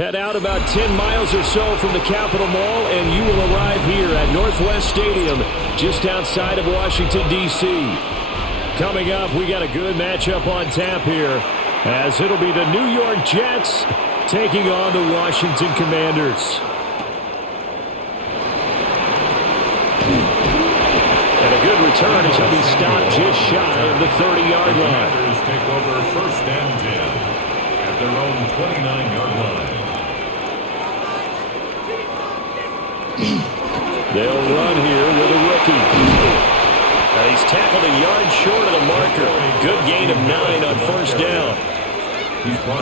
Head out about 10 miles or so from the Capitol Mall, and you will arrive here at Northwest Stadium, just outside of Washington, D.C. Coming up, we got a good matchup on tap here, as it'll be the New York Jets taking on the Washington Commanders. And a good return as he'll be stopped just shy of the 30-yard line. The Commanders take over first and 10 at their own 29-yard line. They'll run here with a rookie. And he's tackled a yard short of the marker. Good gain of 9 on first down.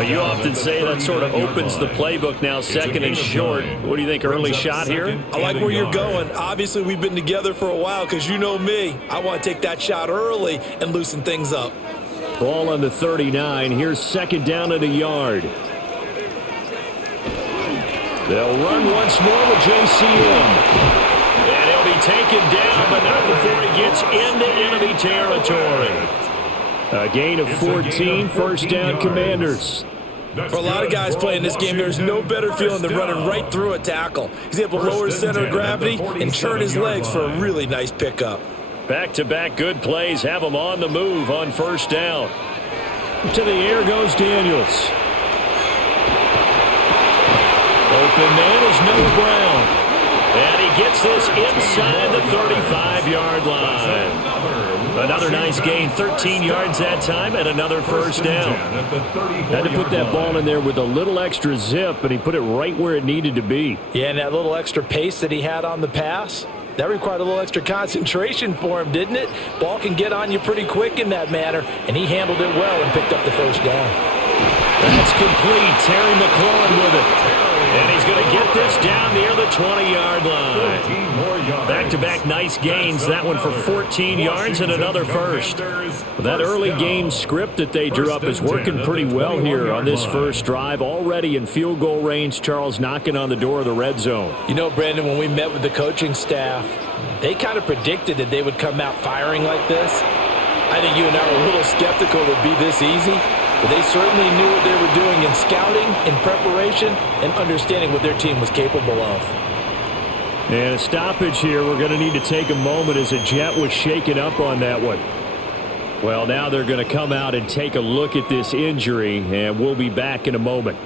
You often say that sort of opens the playbook now, second and short. What do you think, early shot here? I like where you're going. Obviously, we've been together for a while because you know me. I want to take that shot early and loosen things up. Ball on the 39. Here's second down at a yard. They'll run once more with JCM. And he'll be taken down, but not before he gets into enemy territory. A gain of 14, first down Commanders. For a lot of guys playing this game, there's no better feeling than running right through a tackle. He's able to lower his center of gravity and turn his legs for a really nice pickup. Back-to-back good plays have him on the move on first down. To the air goes Daniels. Open man is Noah Brown. And he gets this inside the 35-yard line. Another nice gain, 13 yards that time, and another first down. Had to put that ball in there with a little extra zip, and he put it right where it needed to be. Yeah, and that little extra pace that he had on the pass, that required a little extra concentration for him, didn't it? Ball can get on you pretty quick in that manner, and he handled it well and picked up the first down. That's complete. Terry McLaurin with it. And he's going to get this down near the 20-yard line. Back-to-back nice gains. That one for 14 yards and another first. That early game script that they drew up is working pretty well here on this first drive. Already in field goal range, Charles knocking on the door of the red zone. You know, Brandon, when we met with the coaching staff, they kind of predicted that they would come out firing like this. I think you and I were a little skeptical it would be this easy. But they certainly knew what they were doing in scouting, in preparation, and understanding what their team was capable of. And a stoppage here. We're going to need to take a moment as a Jet was shaken up on that one. Well, now they're going to come out and take a look at this injury, and we'll be back in a moment.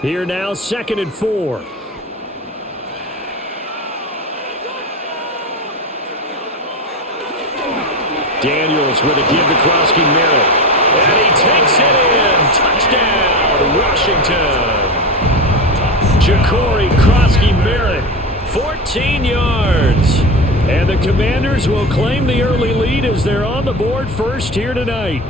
Here now, second and 4. Daniels with a give to Krosky-Merritt. And he takes it in. Touchdown, Washington. Ja'Cory Krosky-Merritt, 14 yards. And the Commanders will claim the early lead as they're on the board first here tonight.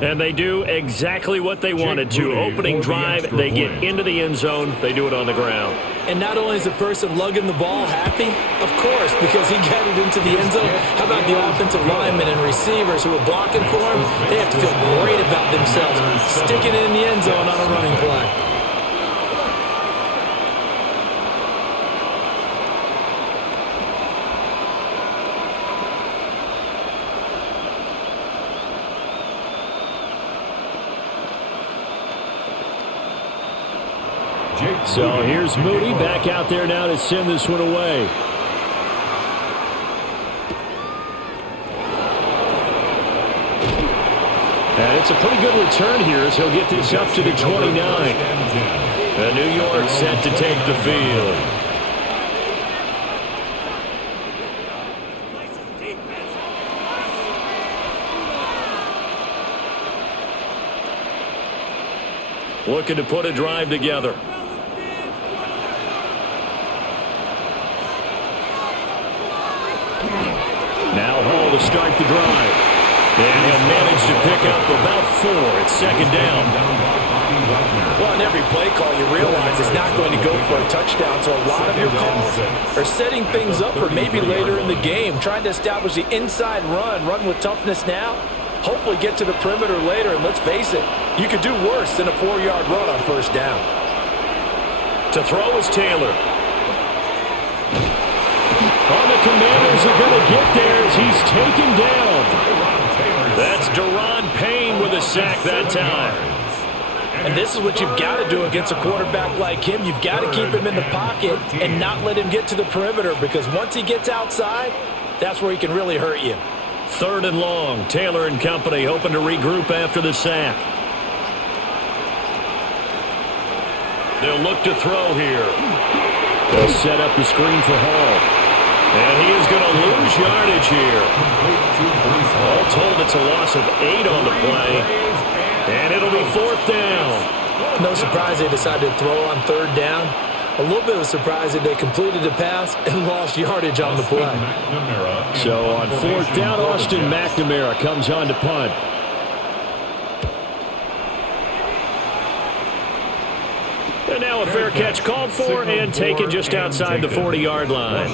And they do exactly what they wanted to. Opening drive, they get into the end zone. They do it on the ground. And not only is the person lugging the ball happy, of course, because he got it into the end zone, how about the offensive linemen and receivers who are blocking for him? They have to feel great about themselves, sticking it in the end zone on a running play. So here's Moody back out there now to send this one away. And it's a pretty good return here as he'll get this up to the 29. And New York set to take the field. Looking to put a drive together. Now Hall to start the drive. And he'll manage to pick up about 4. It's second down. Well, in every play call, you realize it's not going to go for a touchdown, so a lot of your calls are setting things up for maybe later in the game, trying to establish the inside run with toughness now, Hopefully get to the perimeter later, and let's face it, you could do worse than a 4-yard run on first down. To throw is Taylor. Oh, the Commanders are going to get there as he's taken down. That's Daron Payne with a sack that time. And this is what you've got to do against a quarterback like him. You've got to keep him in the pocket and not let him get to the perimeter, because once he gets outside, that's where he can really hurt you. 3rd and long. Taylor and company hoping to regroup after the sack. They'll look to throw here. They'll set up the screen for Hall. And he is going to lose yardage here. All told, it's a loss of 8 on the play. And it'll be 4th down. No surprise they decided to throw on 3rd down. A little bit of a surprise that they completed the pass and lost yardage on the play. So on 4th down, Austin McNamara comes on to punt. And now a fair catch called for and taken just outside the 40-yard line.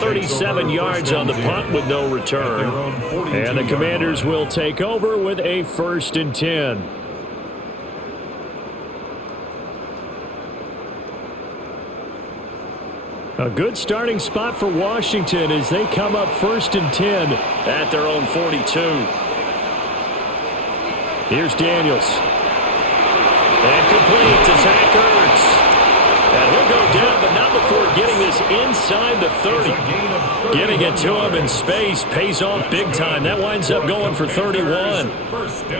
37 yards on the punt with no return. And the Commanders will take over with a 1st and 10. A good starting spot for Washington as they come up 1st and 10 at their own 42. Here's Daniels. And complete to Zach Ertz. And he'll go down, but not before getting this inside the 30. Getting it to him in space pays off big time. That winds up going for 31.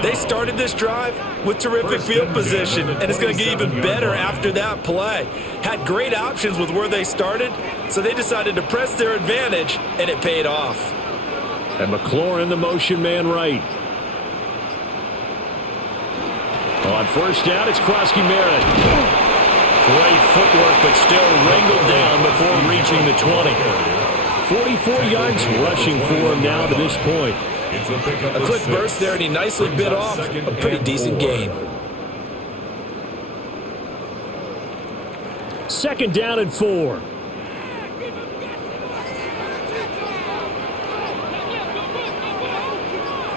They started this drive with terrific field position, and it's going to get even better after that play. Had great options with where they started, so they decided to press their advantage, and it paid off. And McLaurin, the motion man right. On 1st down, it's Krosky-Merritt. Great footwork, but still wrangled down before reaching the 20. 44 yards rushing for him now to this point. A quick burst there, and he nicely bit off a pretty decent gain. 2nd down and 4.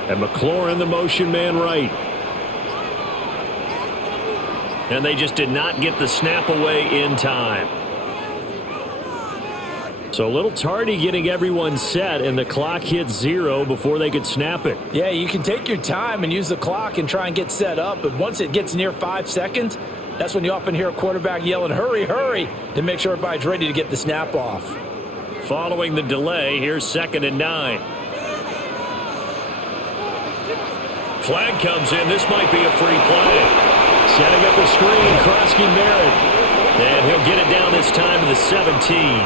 And McLaurin, the motion man right. And they just did not get the snap away in time. So a little tardy getting everyone set, and the clock hits 0 before they could snap it. Yeah, you can take your time and use the clock and try and get set up, but once it gets near 5 seconds, that's when you often hear a quarterback yelling, "Hurry, hurry," to make sure everybody's ready to get the snap off. Following the delay, here's 2nd and 9. Flag comes in. This might be a free play. Setting up the screen, Krosky-Merritt. And he'll get it down this time to the 17.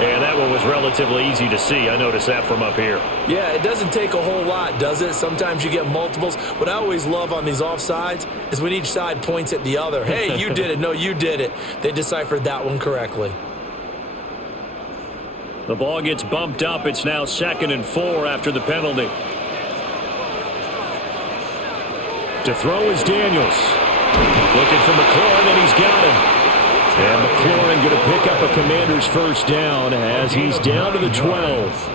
And that one was relatively easy to see. I noticed that from up here. Yeah, it doesn't take a whole lot, does it? Sometimes you get multiples. What I always love on these offsides is when each side points at the other. Hey, you did it. No, you did it. They deciphered that one correctly. The ball gets bumped up. It's now 2nd and 4 after the penalty. To throw is Daniels. Looking for McLaurin, and he's got him. And McLaurin going to pick up a Commander's 1st down as he's down to the 12.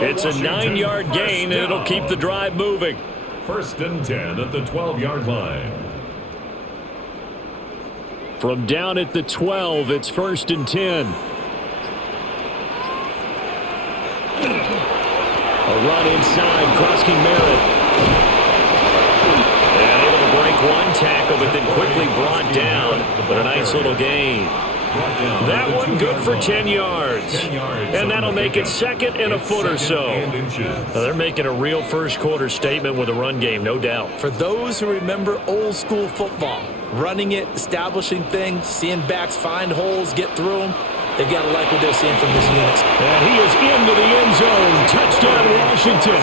It's a 9-yard gain, and it'll keep the drive moving. 1st and 10 at the 12-yard line. From down at the 12, it's 1st and 10. A run inside, Krosky-Merritt. One tackle, but then quickly brought down. But a nice little gain. That one good for 10 yards. And that'll make it 2nd and a foot or so. They're making a real first-quarter statement with a run game, no doubt. For those who remember old-school football, running it, establishing things, seeing backs find holes, get through them, they've got to like what they're seeing from this unit. And he is into the end zone. Touchdown, Washington.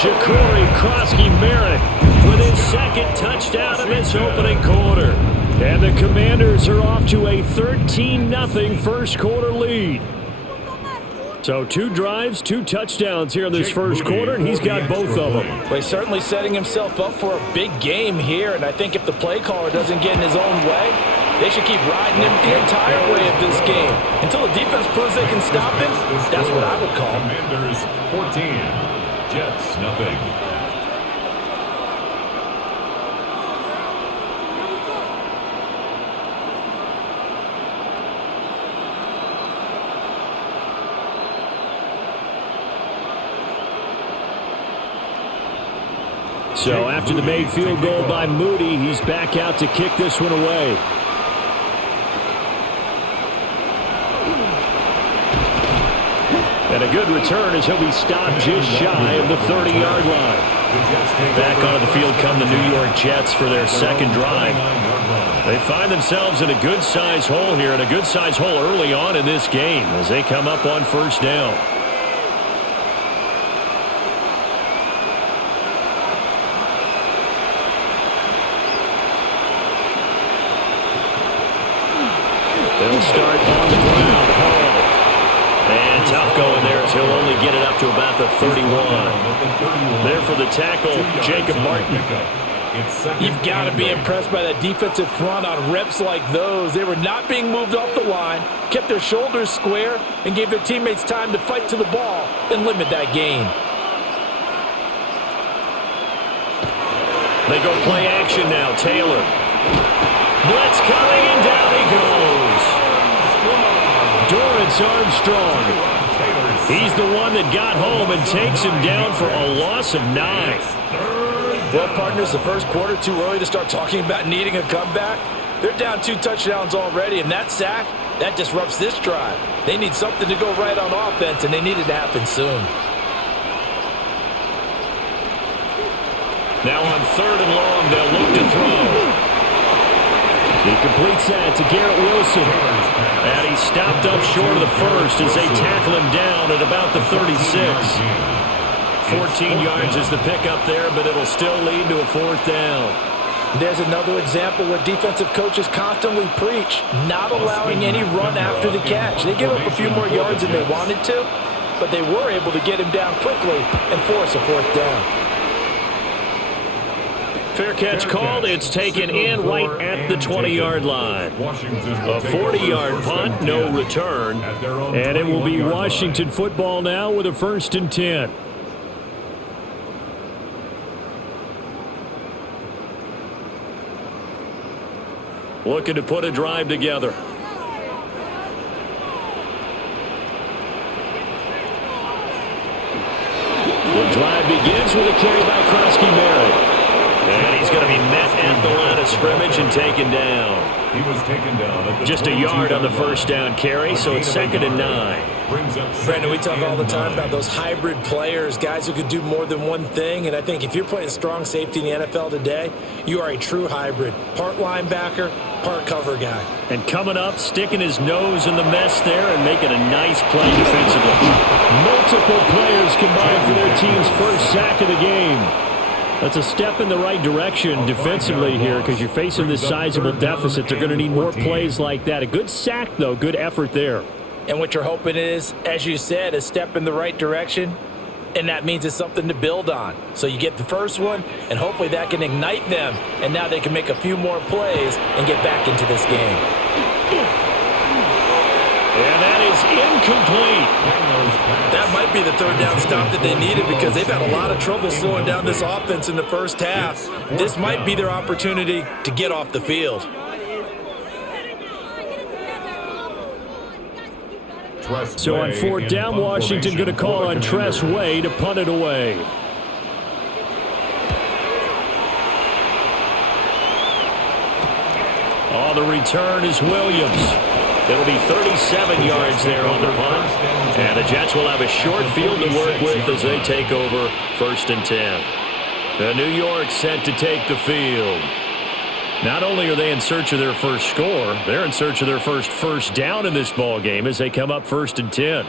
Ja'Cory Krosky-Merritt with his 2nd touchdown in this opening quarter. And the Commanders are off to a 13-0 first-quarter lead. So 2 drives, 2 touchdowns here in this first quarter, and he's got both of them. Well, he's certainly setting himself up for a big game here, and I think if the play caller doesn't get in his own way, they should keep riding him the entire way of this game. Until the defense proves they can stop him, that's what I would call. Commanders 14. Jets, nothing. So after the made field goal by Moody, he's back out to kick this one away. And a good return as he'll be stopped just shy of the 30-yard line. Back onto the field come the New York Jets for their second drive. They find themselves in a good-sized hole here, and a good-sized hole early on in this game as they come up on first down. They'll start on the ground. And tough going there as he'll only get it up to about the 31. There for the tackle, Jacob Martin. You've got to be impressed by that defensive front on reps like those. They were not being moved off the line, kept their shoulders square, and gave their teammates time to fight to the ball and limit that gain. They go play action now. Taylor. Blitz coming, and down he goes. Dorrance Armstrong. He's the one that got home and takes him down for a loss of 9. Well, partners, the first quarter too early to start talking about needing a comeback. They're down 2 touchdowns already, and that sack, that disrupts this drive. They need something to go right on offense, and they need it to happen soon. Now on 3rd and long, they'll look to throw. He completes that to Garrett Wilson. And he's stopped up short of the first as they tackle him down at about the 36. 14 yards is the pickup there, but it'll still lead to a 4th down. There's another example where defensive coaches constantly preach, not allowing any run after the catch. They give up a few more yards than they wanted to, but they were able to get him down quickly and force a 4th down. Fair catch called. It's taken in right at the 20-yard line. A 40-yard punt, no return. And it will be Washington football now with a 1st and 10. Looking to put a drive together. The drive begins with a carry by Krosky-Merritt. And he's going to be met at the line of scrimmage and taken down. He was taken down at the just a yard on the first down carry, so it's 2nd and 9. Brandon, we talk all the time about those hybrid players, guys who could do more than one thing. And I think if you're playing strong safety in the NFL today, you are a true hybrid. Part linebacker, part cover guy. And coming up, sticking his nose in the mess there and making a nice play defensively. Multiple players combined for their team's first sack of the game. That's a step in the right direction defensively here because you're facing this sizable deficit. They're going to need more plays like that. A good sack, though. Good effort there. And what you're hoping is, as you said, a step in the right direction, and that means it's something to build on. So you get the first one, and hopefully that can ignite them, and now they can make a few more plays and get back into this game. And that is incomplete. That might be the 3rd down stop that they needed because they've had a lot of trouble slowing down this offense in the first half. This might be their opportunity to get off the field. So on 4th down, Washington going to call on Tress Way to punt it away. Oh, the return is Williams. It'll be 37 yards there on the punt. And the Jets will have a short field to work with as they take over 1st and 10. The New York set to take the field. Not only are they in search of their first score, they're in search of their first down in this ball game as they come up 1st and 10.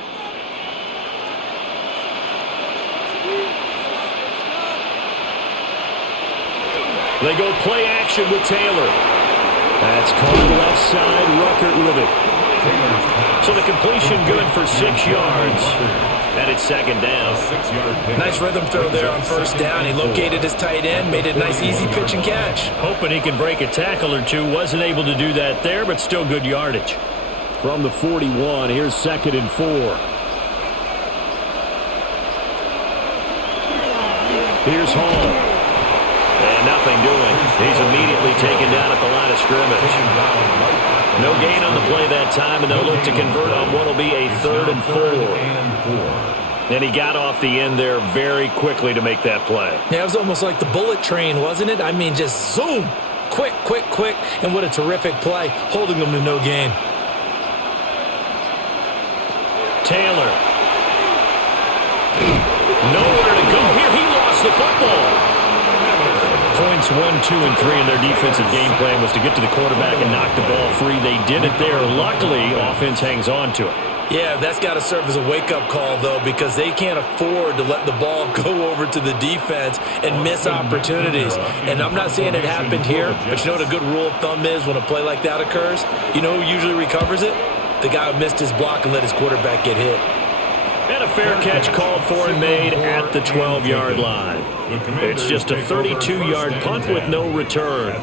They go play action with Taylor. That's caught left side. Ruckert with it. So the completion good for 6 yards. And it's 2nd down. Nice rhythm throw there on 1st down. He located his tight end, made it a nice easy pitch and catch. Hoping he can break a tackle or two. Wasn't able to do that there, but still good yardage. From the 41, here's 2nd and 4. Here's Hall. And nothing doing. He's immediately taken down at the line of scrimmage. No gain on the play that time, and they'll look to convert on what will be a 3rd and 4. And he got off the end there very quickly to make that play. Yeah, it was almost like the bullet train, wasn't it? I mean, just zoom. Quick, quick, quick. And what a terrific play, holding them to no gain. Taylor. Nowhere to go here. He lost the football. Points 1, 2, and 3 in their defensive game plan was to get to the quarterback and knock the ball free. They did it there. Luckily, offense hangs on to it. Yeah, that's got to serve as a wake-up call, though, because they can't afford to let the ball go over to the defense and miss opportunities. And I'm not saying it happened here, but you know what a good rule of thumb is when a play like that occurs? You know who usually recovers it? The guy who missed his block and let his quarterback get hit. And a fair catch called for and made at the 12-yard line. It's just a 32-yard punt with no return.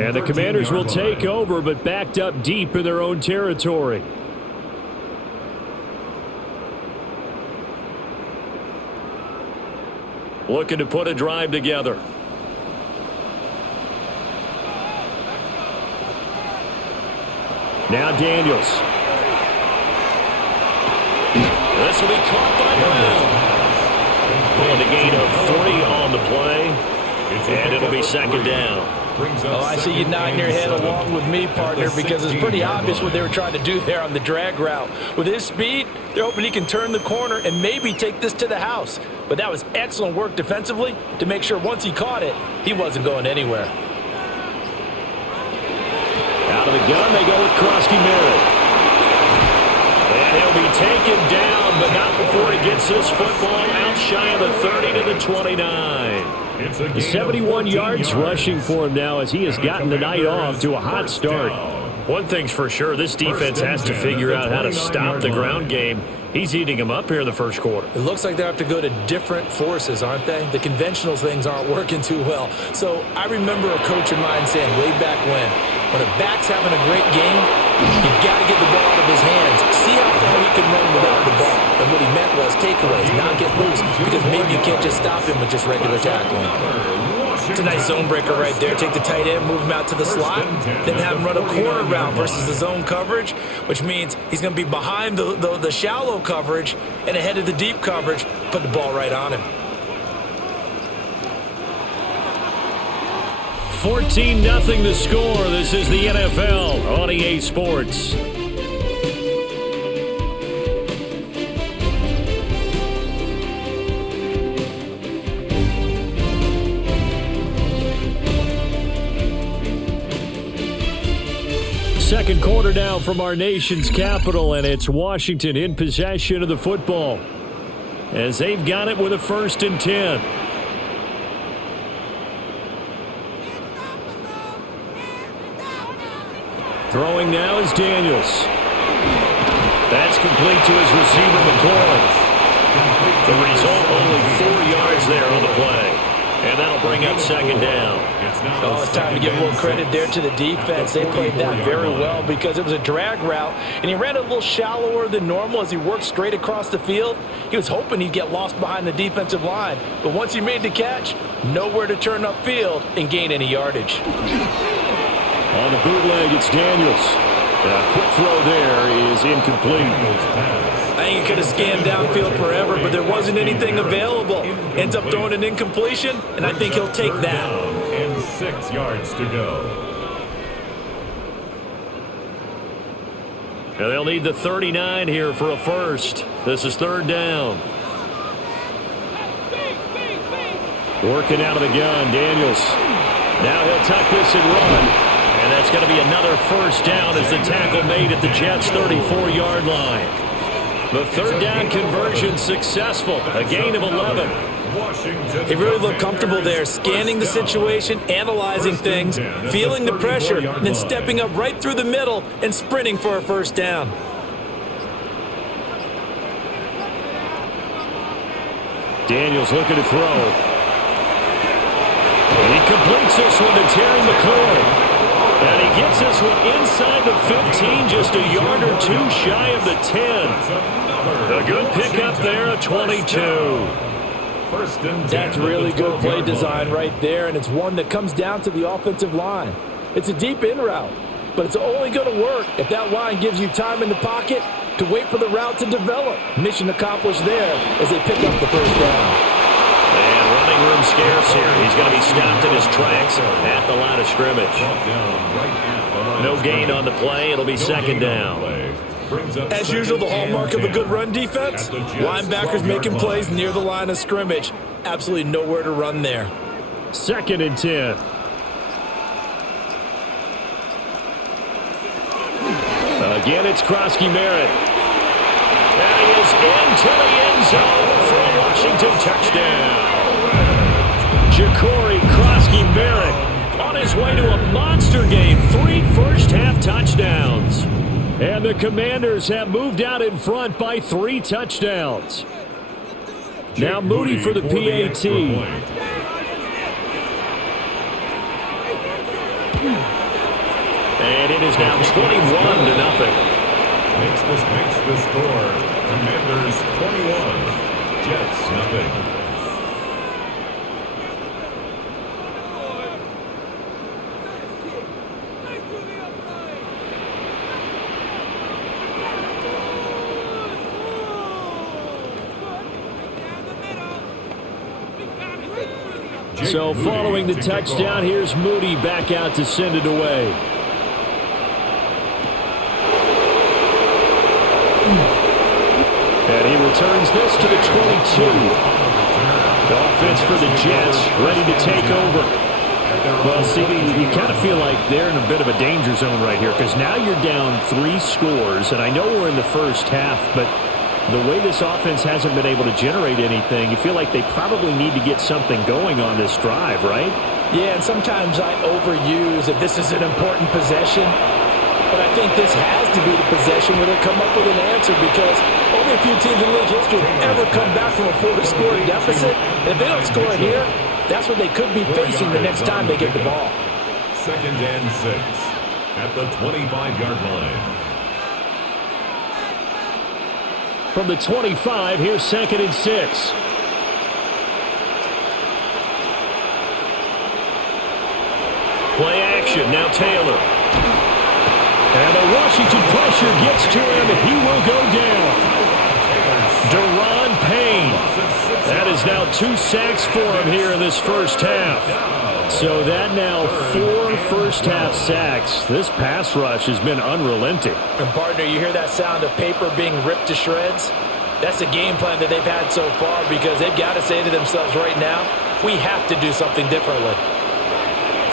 And the Commanders will take over, but backed up deep in their own territory. Looking to put a drive together. Now Daniels. This will be caught by Brown. And a gain of 40 on the play. And it'll be 2nd down. Oh, I see you nodding your head along with me, partner, because it's pretty obvious what they were trying to do there on the drag route. With his speed, they're hoping he can turn the corner and maybe take this to the house. But that was excellent work defensively to make sure once he caught it, he wasn't going anywhere. Out of the gun, they go with Krosky-Merritt. And he'll be taken down, but not before he gets this football out shy of the 30 to the 29. 71 yards rushing for him now as he has gotten the night off to a hot start. One thing's for sure, this defense has to figure out how to stop the ground game. He's eating them up here in the first quarter. It looks like they have to go to different forces, aren't they? The conventional things aren't working too well. So I remember a coach of mine saying way back when a back's having a great game, you've got to get the ball out of his hands. See how far he can run without the ball. And what he meant was takeaways, not get loose, because maybe you can't just stop him with just regular tackling. It's a nice zone breaker right there. Take the tight end, move him out to the slot, then have him run a corner route versus the zone coverage, which means he's going to be behind the shallow coverage and ahead of the deep coverage. Put the ball right on him. 14-0 the score. This is the NFL on EA Sports. Second quarter now from our nation's capital, and it's Washington in possession of the football as they've got it with a 1st and 10. Throwing now is Daniels. That's complete to his receiver, McLaurin. The result, only 4 yards there on the play. And that'll bring up 2nd down. Oh, it's time to give more credit there to the defense. They played that very well because it was a drag route, and he ran a little shallower than normal as he worked straight across the field. He was hoping he'd get lost behind the defensive line, but once he made the catch, nowhere to turn upfield and gain any yardage. On the bootleg, it's Daniels. A quick throw there is incomplete. I think he could have scanned downfield forever, but there wasn't anything available. Ends up throwing an incompletion, and I think he'll take that. And 6 yards to go. Now they'll need the 39 here for a first. This is 3rd down. Working out of the gun, Daniels. Now he'll tuck this and run. And that's going to be another 1st down as the tackle made at the Jets' 34-yard line. The 3rd down conversion successful. A gain of 11. He really looked comfortable there, scanning the situation, analyzing things, feeling the pressure, and then stepping up right through the middle and sprinting for a 1st down. Daniels looking to throw. And he completes this one to Terry McLaurin. And he gets this one inside the 15, just a yard or 2 shy of the 10. A good pickup there, a 22. First and 10. That's really good play design right there, and it's one that comes down to the offensive line. It's a deep in route, but it's only going to work if that line gives you time in the pocket to wait for the route to develop. Mission accomplished there as they pick up the first down. And running room scarce here. He's going to be stopped in his tracks at the line of scrimmage. No gain on the play. It'll be second down. As usual, the hallmark of a good run defense, linebackers making plays near the line of scrimmage. Absolutely nowhere to run there. Second and 10. Again, it's Krosky-Merritt. And he is into the end zone for a Washington touchdown. Ja'Cory Krosky-Merritt on his way to a monster game. 3 first-half touchdowns. And the Commanders have moved out in front by 3 touchdowns. Now Moody for the PAT. And it is now 21-0. Makes the score. Commanders 21, Jets nothing. So following the touchdown, here's Moody back out to send it away. And he returns this to the 22. The offense for the Jets ready to take over. Well, see, you kind of feel like they're in a bit of a danger zone right here because now you're down 3 scores, and I know we're in the first half, but the way this offense hasn't been able to generate anything, you feel like they probably need to get something going on this drive, right? Yeah, and sometimes I overuse that this is an important possession, but I think this has to be the possession where they come up with an answer because only a few teams in league history have ever come back from a 4-score deficit. And if they don't score here, that's what they could be facing the next time they get the ball. Second and 6 at the 25-yard line. From the 25, here's second and 6. Play action, now Taylor. And the Washington pressure gets to him, and he will go down. Deron Payne. That is now 2 sacks for him here in this first half. So that now 4 first-half sacks. This pass rush has been unrelenting. And partner, you hear that sound of paper being ripped to shreds? That's the game plan that they've had so far because they've got to say to themselves right now, we have to do something differently.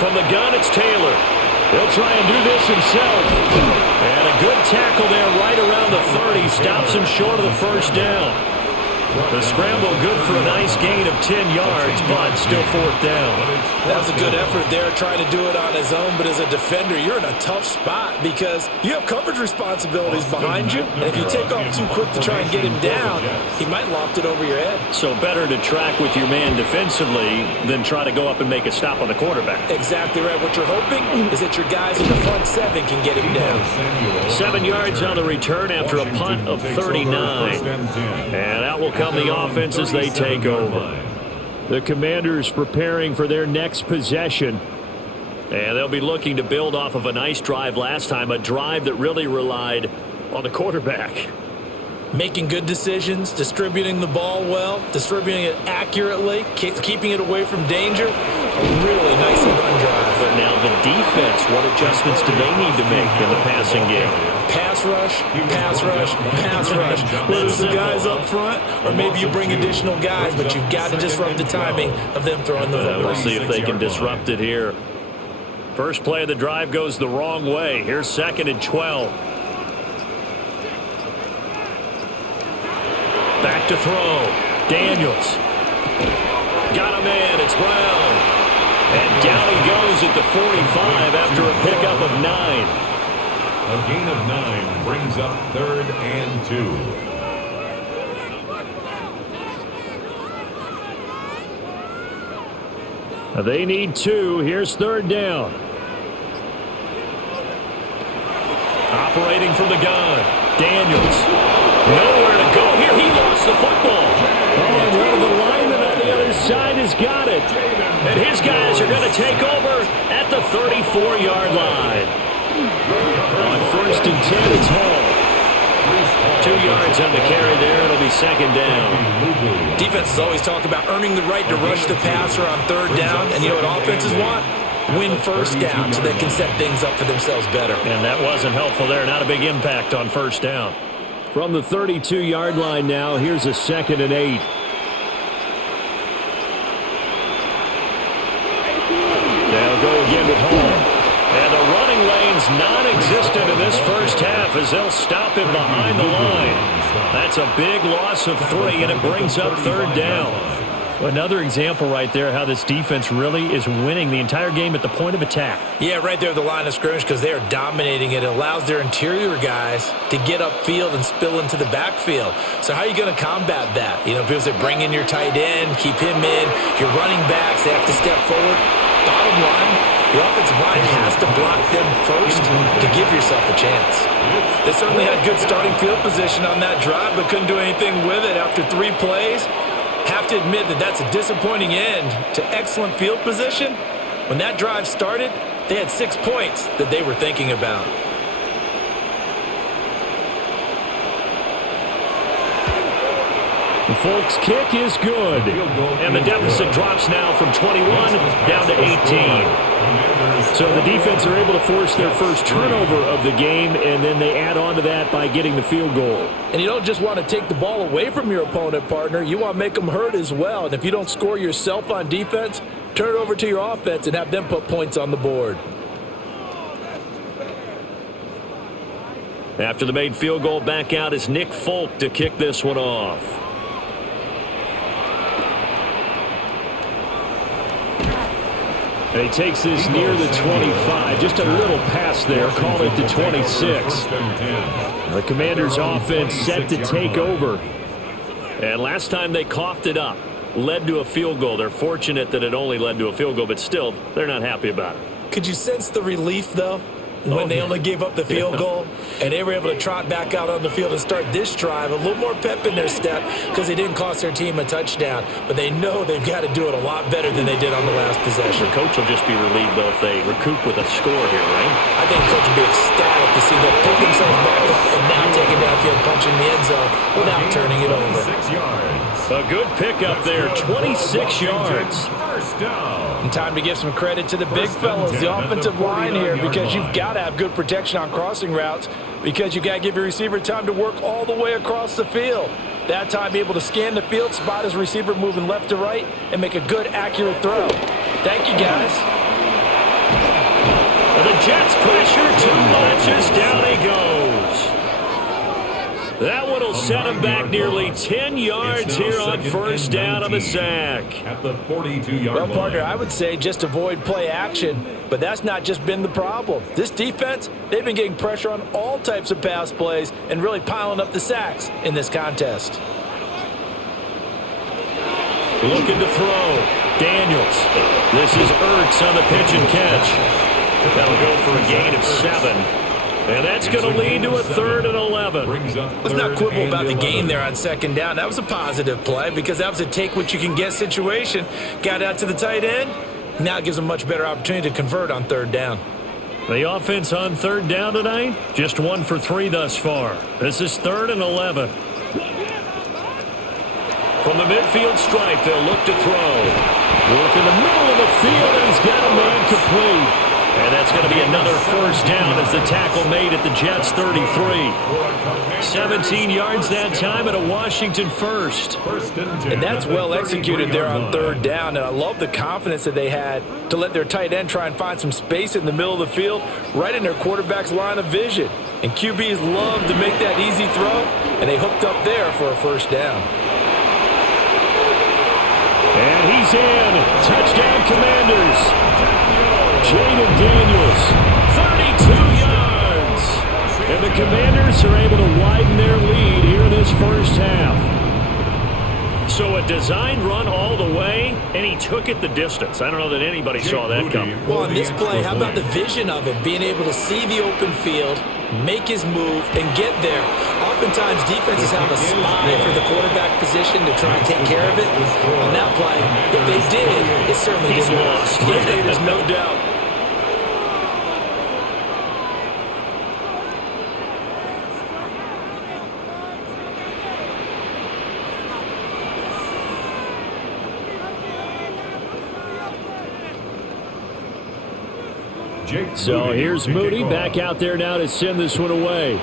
From the gun, it's Taylor. He'll try and do this himself. And a good tackle there right around the 30. Stops him short of the first down. The scramble good for a nice gain of 10 yards, but still 4th down. That was a good effort there trying to do it on his own, but as a defender, you're in a tough spot because you have coverage responsibilities behind you, and if you take off too quick to try and get him down, he might loft it over your head. So better to track with your man defensively than try to go up and make a stop on the quarterback. Exactly right. What you're hoping is that your guys in the front 7 can get him down. 7 yards on the return after a punt of 39. And out will come the offense as they take over. The Commanders preparing for their next possession. And they'll be looking to build off of a nice drive last time, a drive that really relied on the quarterback. Making good decisions, distributing the ball well, distributing it accurately, keeping it away from danger. A really nice run drive. But now the defense, what adjustments do they need to make in the passing game? Pass rush, pass rush, pass rush. Whether it's the guys up front or maybe you bring additional guys, but you've got to disrupt the timing of them throwing the football. We'll see if they can disrupt it here. First play of the drive goes the wrong way. Here's second and 12. Back to throw. Daniels. Got him in. It's Brown. And down he goes at the 45 after a pickup of 9. A gain of 9 brings up 3rd and 2. They need 2. Here's 3rd down. Operating from the gun. Daniels. Nowhere to go here. He lost the football. Oh, and one of the linemen on the side has got it. And his guys are going to take over at the 34-yard line. On 1st and 10, it's Hall. 2 yards on the carry there. It'll be 2nd down. Defenses always talk about earning the right to rush the passer on 3rd down. And you know what offenses want? Win 1st down so they can set things up for themselves better. And that wasn't helpful there. Not a big impact on 1st down. From the 32-yard line now, here's a 2nd and 8. They'll go again with Hall. And the running lane's non-existent in this first half as they'll stop him behind the line. That's a big loss of 3, and it brings up 3rd down. Another example right there how this defense really is winning the entire game at the point of attack. Yeah, right there at the line of scrimmage because they are dominating it. It allows their interior guys to get upfield and spill into the backfield. So how are you going to combat that? You know, people say bring in your tight end, keep him in. Your running backs, they have to step forward. Bottom line, your offensive line has to block them first to give yourself a chance. They certainly had good starting field position on that drive, but couldn't do anything with it after 3 plays. Have to admit that that's a disappointing end to excellent field position. When that drive started, they had 6 points that they were thinking about. The Folks' kick is good. And the deficit drops now from 21 down to 18. So the defense are able to force their first turnover of the game, and then they add on to that by getting the field goal. And you don't just want to take the ball away from your opponent, partner. You want to make them hurt as well. And if you don't score yourself on defense, turn it over to your offense and have them put points on the board. After the made field goal, back out is Nick Folk to kick this one off. And he takes this near the 25. Just a little pass there. Call it to 26. The Commanders' offense set to take over. And last time they coughed it up. Led to a field goal. They're fortunate that it only led to a field goal, but still, they're not happy about it. Could you sense the relief, though, when they only gave up the field goal? And they were able to trot back out on the field and start this drive. A little more pep in their step because they didn't cost their team a touchdown. But they know they've got to do it a lot better than they did on the last possession. The coach will just be relieved, though, if they recoup with a score here, right? I think the coach will be ecstatic to see them pick themselves back up and now take it downfield, punching the end zone without turning it over. 6 yards. A good pickup there, 26 yards. And time to give some credit to the big fellas, the offensive line here, because you've got to have good protection on crossing routes because you've got to give your receiver time to work all the way across the field. That time, be able to scan the field, spot his receiver moving left to right, and make a good, accurate throw. Thank you, guys. And the Jets pressure too much as down he goes. That one will set him back nearly 10 yards here on 1st down on the sack. At the 42-yard line. Well, partner, I would say just avoid play action, but that's not just been the problem. This defense, they've been getting pressure on all types of pass plays and really piling up the sacks in this contest. Looking to throw. Daniels. This is Ertz on the pitch and catch. That'll go for a gain of 7. And that's going to lead to a 3rd and 11. Let's not quibble about the gain there on 2nd down. That was a positive play because that was a take-what-you-can-get situation. Got out to the tight end. Now it gives them a much better opportunity to convert on 3rd down. The offense on 3rd down tonight, just 1 for 3 thus far. This is 3rd and 11. From the midfield stripe, they'll look to throw. Work in the middle of the field, and he's got a man complete. And that's going to be another 1st down as the tackle made at the Jets' 33. 17 yards that time at a Washington 1st. And that's well executed there on 3rd down. And I love the confidence that they had to let their tight end try and find some space in the middle of the field, right in their quarterback's line of vision. And QBs love to make that easy throw, and they hooked up there for a 1st down. And he's in. Touchdown, Commanders. Jaden Daniels, 32 yards. And the Commanders are able to widen their lead here in this first half. So a designed run all the way, and he took it the distance. I don't know that anybody saw that coming. Well, on this play, how about the vision of it? Being able to see the open field, make his move, and get there. Oftentimes, defenses have a spy for the quarterback position to try and take care of it. On that play, if they did, it certainly didn't lost. Yeah, there's no doubt. So here's Moody back out there now to send this one away.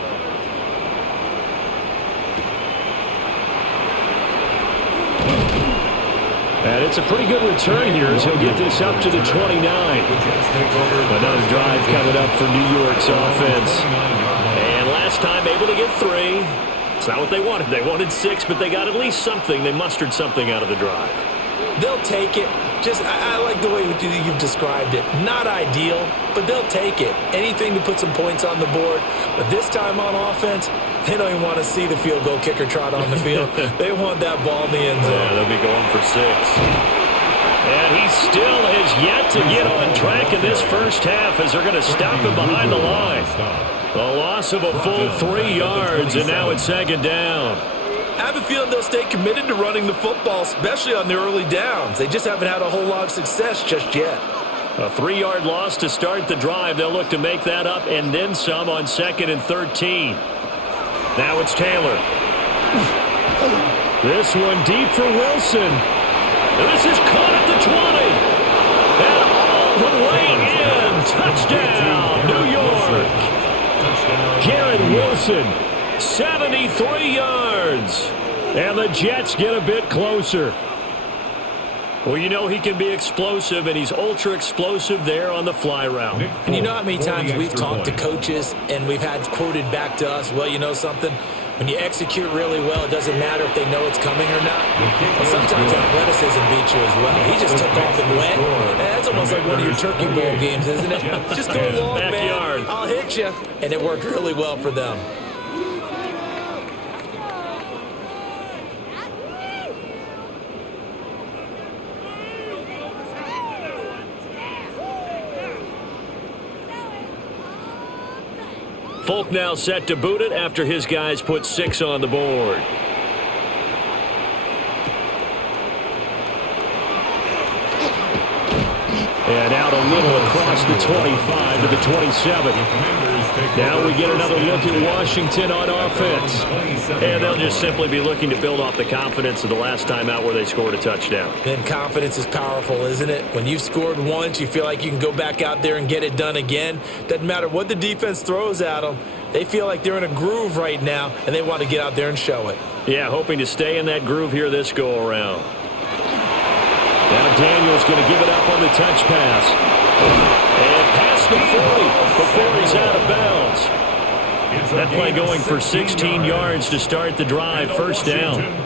And it's a pretty good return here as he'll get this up to the 29. Another drive coming up for New York's offense. And last time able to get 3. It's not what they wanted. They wanted 6, but they got at least something. They mustered something out of the drive. They'll take it. I like the way you've described it. Not ideal, but they'll take it. Anything to put some points on the board. But this time on offense, they don't even want to see the field goal kicker trot on the field. They want that ball in the end zone. Yeah, they'll be going for 6. And he still has yet to get on track in this first half as they're going to stop him behind the line. A loss of a full 3 yards, and now it's second down. I have a feeling they'll stay committed to running the football, especially on the early downs. They just haven't had a whole lot of success just yet. A 3-yard loss to start the drive. They'll look to make that up and then some on 2nd and 13. Now it's Taylor. This one deep for Wilson. And this is caught at the 20. And all the way in. Touchdown, New York. Garrett Wilson, 73 yards. And the Jets get a bit closer. Well, you know he can be explosive, and he's ultra-explosive there on the fly route. And you know how many times we've talked to coaches, and we've had quoted back to us, well, you know something? When you execute really well, it doesn't matter if they know it's coming or not. Well, sometimes athleticism beats you as well. He just took off and went. And that's almost like one of your Turkey Bowl games, isn't it? Just go long, man. I'll hit you. And it worked really well for them. Folk now set to boot it after his guys put 6 on the board. And out a little across the 25 to the 27. Now we get another look at Washington on offense. And they'll just simply be looking to build off the confidence of the last time out where they scored a touchdown. And confidence is powerful, isn't it? When you've scored once, you feel like you can go back out there and get it done again. Doesn't matter what the defense throws at them. They feel like they're in a groove right now, and they want to get out there and show it. Yeah, hoping to stay in that groove here this go-around. Now Daniel's going to give it up on the touch pass. And past the 40 before he's out of bounds. That play going for 16 yards to start the drive. First down.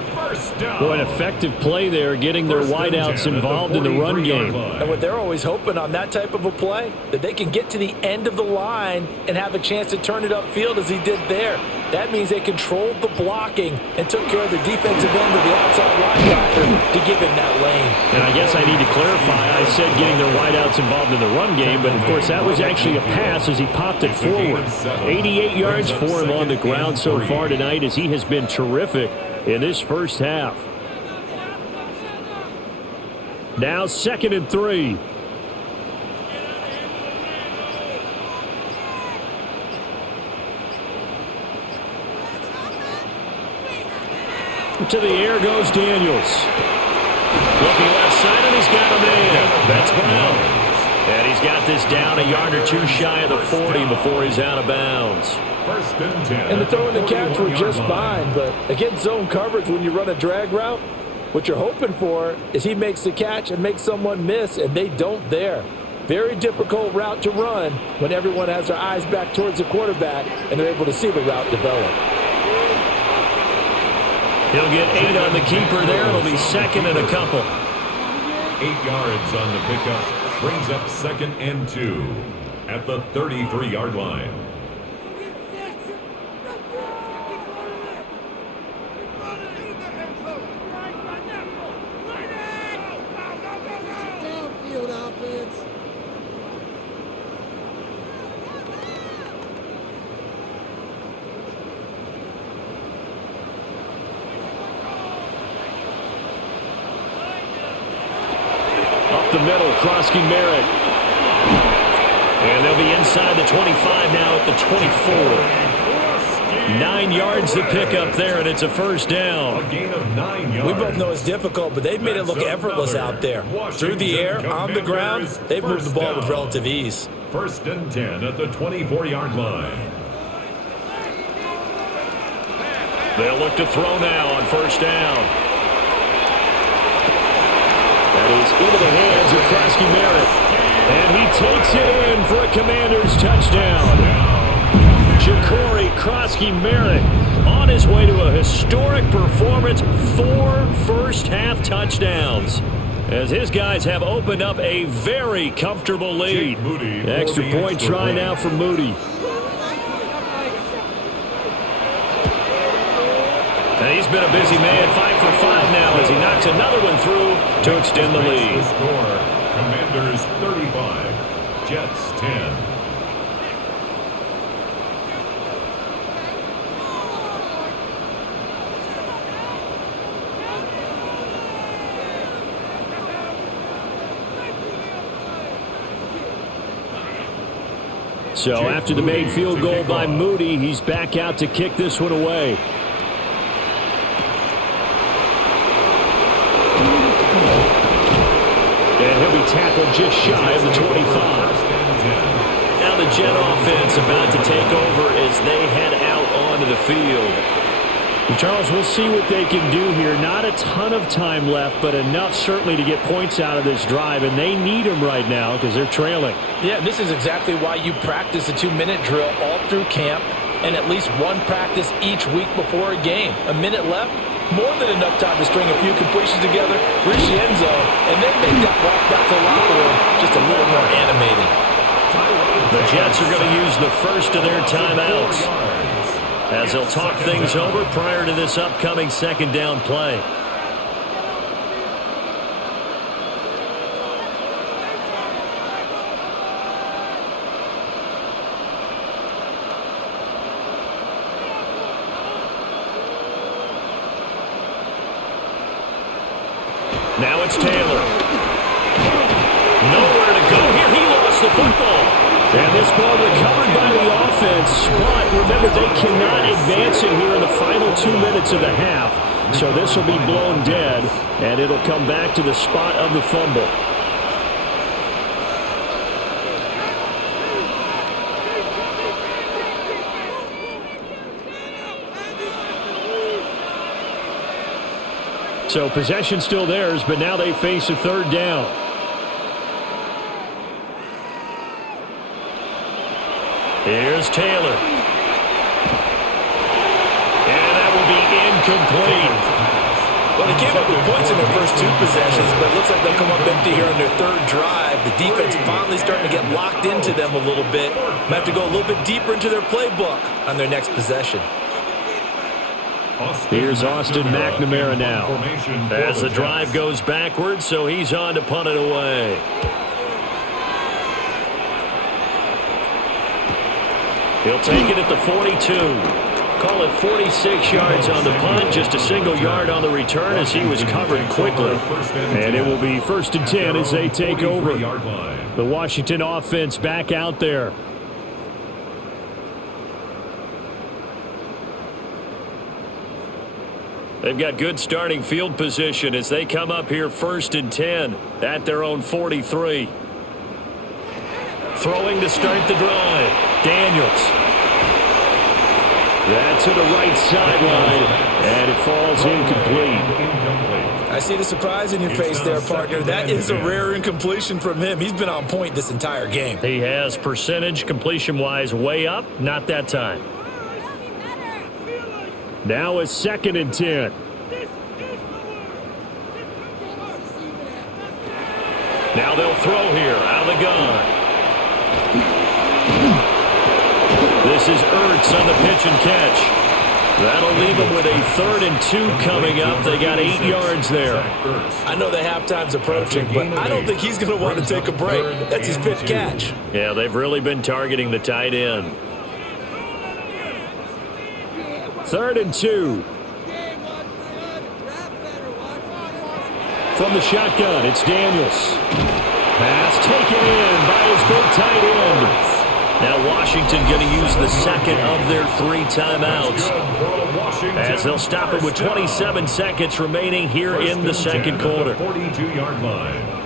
Boy, an effective play there, getting their wideouts involved in the run game. And what they're always hoping on that type of a play, that they can get to the end of the line and have a chance to turn it upfield as he did there. That means they controlled the blocking and took care of the defensive end of the outside linebacker to give him that lane. And I guess I need to clarify, I said getting their wideouts involved in the run game, but of course that was actually a pass as he popped it forward. 88 yards for him on the ground so far tonight as he has been terrific in this first half. Now 2nd and 3. To the air goes Daniels. Looking left side, and he's got a man. That's Brown. And he's got this down a yard or two shy of the 40 before he's out of bounds. And the throw and the catch were just fine, but against zone coverage, when you run a drag route, what you're hoping for is he makes the catch and makes someone miss, and they don't there. Very difficult route to run when everyone has their eyes back towards the quarterback and they're able to see the route develop. He'll get 8 on the keeper there. It'll be 2nd and a couple. 8 yards on the pickup. Brings up 2nd and 2 at the 33-yard line. middle. Krosky Merritt. And they'll be inside the 25 now at the 24. 9 yards to pick up there, and it's a first down. A gain of 9 yards. We both know it's difficult, but they've made it look effortless out there. Through the air, on the ground, they've moved the ball with relative ease. First and 10 at the 24-yard line. They'll look to throw now on first down. That is into the hands of Krosky Merritt. And he takes it in for a Commanders touchdown. Ja'Cory Krosky Merritt on his way to a historic performance. 4 first-half touchdowns, as his guys have opened up a very comfortable lead. Extra point try now for Moody. And he's been a busy man, 5 for 5 now as he knocks another one through to extend the lead. The score, Commanders 35, Jets 10. So after the made field goal by Moody, he's back out to kick this one away. And he'll be tackled just shy of the 25. Now the Jet offense about to take over as they head out onto the field. And Charles, we'll see what they can do here. Not a ton of time left, but enough certainly to get points out of this drive, and they need them right now because they're trailing. Yeah, this is exactly why you practice a 2-minute drill all through camp and at least one practice each week before a game. A minute left, more than enough time to string a few completions together, reach the end zone, and then make that walk back to the locker room just a little more animating. The Jets are going to use the first of their timeouts as they'll talk things over prior to this upcoming second down play. Now it's Taylor. Nowhere to go here. He lost the football. And this ball recovered by the offense. But remember, they cannot advance it here in the final 2 minutes of the half. So this will be blown dead, and it'll come back to the spot of the fumble. So possession still theirs, but now they face a third down. Here's Taylor. And that will be incomplete. Well, they came up with points in their first 2 possessions, but it looks like they'll come up empty here on their third drive. The defense finally starting to get locked into them a little bit. Might have to go a little bit deeper into their playbook on their next possession. Here's Austin McNamara now as the drive goes backwards, so he's on to punt it away. He'll take it at the 42. Call it 46 yards on the punt, just a single yard on the return as he was covered quickly. And it will be first and 10 as they take over. The Washington offense back out there. They've got good starting field position as they come up here first and 10 at their own 43. Throwing to start the drive. Daniels. That's to the right sideline, and it falls incomplete. I see the surprise in your face there, partner. That is a rare incompletion from him. He's been on point this entire game. He has percentage completion-wise way up, not that time. Now it's second and 10. Now they'll throw here out of the gun. This is Ertz on the pitch and catch. That'll leave them with a 3rd and 2 coming up. They got 8 yards there. I know the halftime's approaching, but I don't think he's going to want to take a break. That's his 5th catch. Yeah, they've really been targeting the tight end. 3rd and 2. From the shotgun, it's Daniels. Pass taken in by his big tight end. Now Washington going to use the second of their 3 timeouts, as they'll stop it with 27 seconds remaining here in the second quarter. 42-yard line.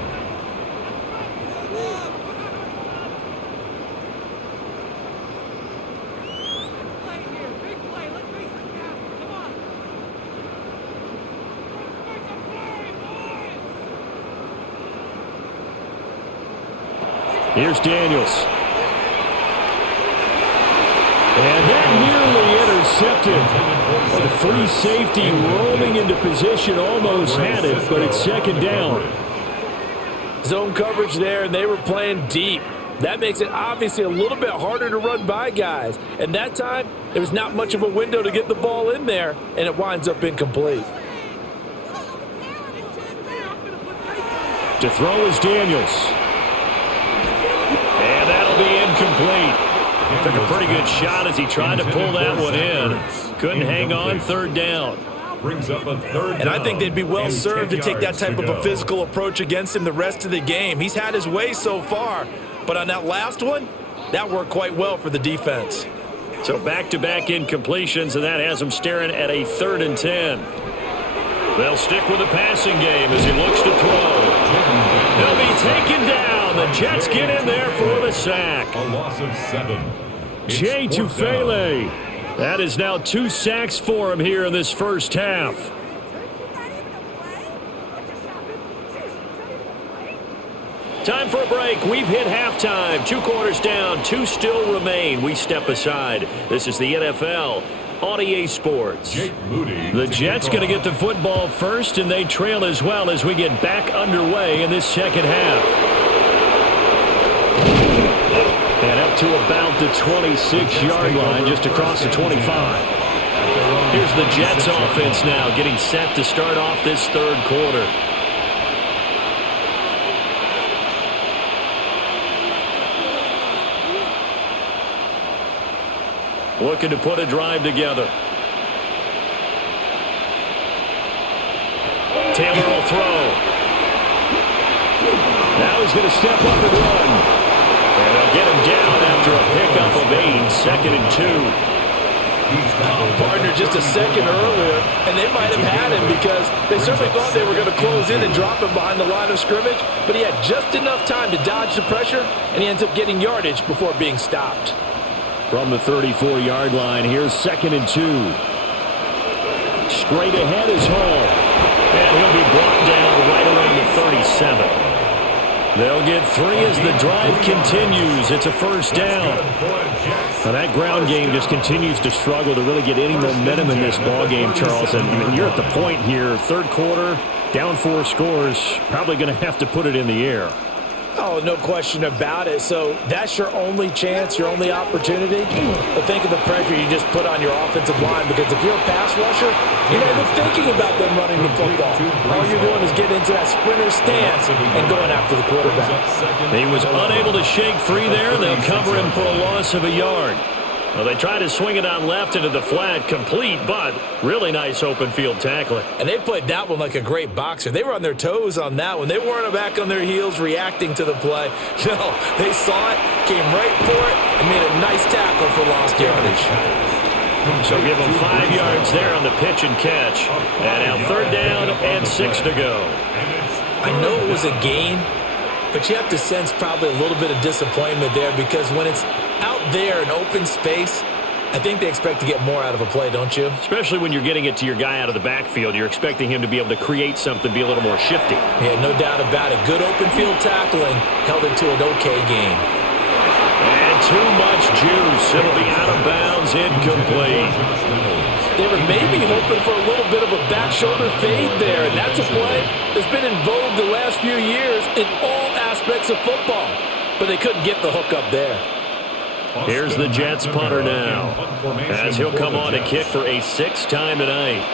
Here's Daniels. And that nearly intercepted. The free safety rolling into position almost had it, but it's second down. Zone coverage there, and they were playing deep. That makes it obviously a little bit harder to run by guys. And that time, there was not much of a window to get the ball in there, and it winds up incomplete. To throw is Daniels. And that'll be incomplete. Took a pretty good shot as he tried to pull that one in. Couldn't hang on, third down. Brings up a third down. And I think they'd be well served to take that type of a physical approach against him the rest of the game. He's had his way so far, but on that last one, that worked quite well for the defense. So back-to-back incompletions, and that has him staring at a 3rd and 10. They'll stick with the passing game as he looks to throw. He'll be taken down. The Jets get in there for the sack. A loss of 7. Jay Tufele. That is now 2 sacks for him here in this first half. Time for a break. We've hit halftime. 2 quarters down. 2 still remain. We step aside. This is the NFL on EA Sports. The Jets going to get the football first, and they trail as well as we get back underway in this second half. And up to about the 26-yard line, just across the 25. Here's the Jets offense now getting set to start off this third quarter. Looking to put a drive together. Taylor will throw. Now he's going to step up and run. And they'll get him down after a pickup of 8, 2nd and 2. Partner just a second earlier, and they might have had him because they certainly thought they were going to close in and drop him behind the line of scrimmage, but he had just enough time to dodge the pressure, and he ends up getting yardage before being stopped. From the 34-yard line, here's 2nd and 2. Straight ahead is Hall. And he'll be brought down right around the 37. They'll get 3 as the drive continues. It's a first down. Now that ground game just continues to struggle to really get any momentum in this ball game, Charles. And you're at the point here, third quarter, down 4 scores, probably going to have to put it in the air. Oh, no question about it. So that's your only chance, your only opportunity. But think of the pressure you just put on your offensive line, because if you're a pass rusher, you're not even thinking about them running the football. All you're doing is getting into that sprinter stance and going after the quarterback. He was unable to shake free there. They'll cover him for a loss of a yard. Well, they try to swing it on left into the flat, complete, but really nice open field tackling. And they played that one like a great boxer. They were on their toes on that one. They weren't back on their heels reacting to the play. No, they saw it, came right for it, and made a nice tackle for lost yardage. So give them 5 yards there on the pitch and catch. And now 3rd down and 6 to go. I know it was a gain, but you have to sense probably a little bit of disappointment there, because when it's out there in open space, I think they expect to get more out of a play, don't you? Especially when you're getting it to your guy out of the backfield. You're expecting him to be able to create something, be a little more shifty. Yeah, no doubt about it. Good open field tackling held it to an okay game. And too much juice. It'll be out of bounds, incomplete. They were maybe hoping for a little bit of a back shoulder fade there, and that's a play that's been in vogue the last few years in all aspects of football. But they couldn't get the hook up there. Here's the Jets punter now, as he'll come on to kick for a 6th time tonight.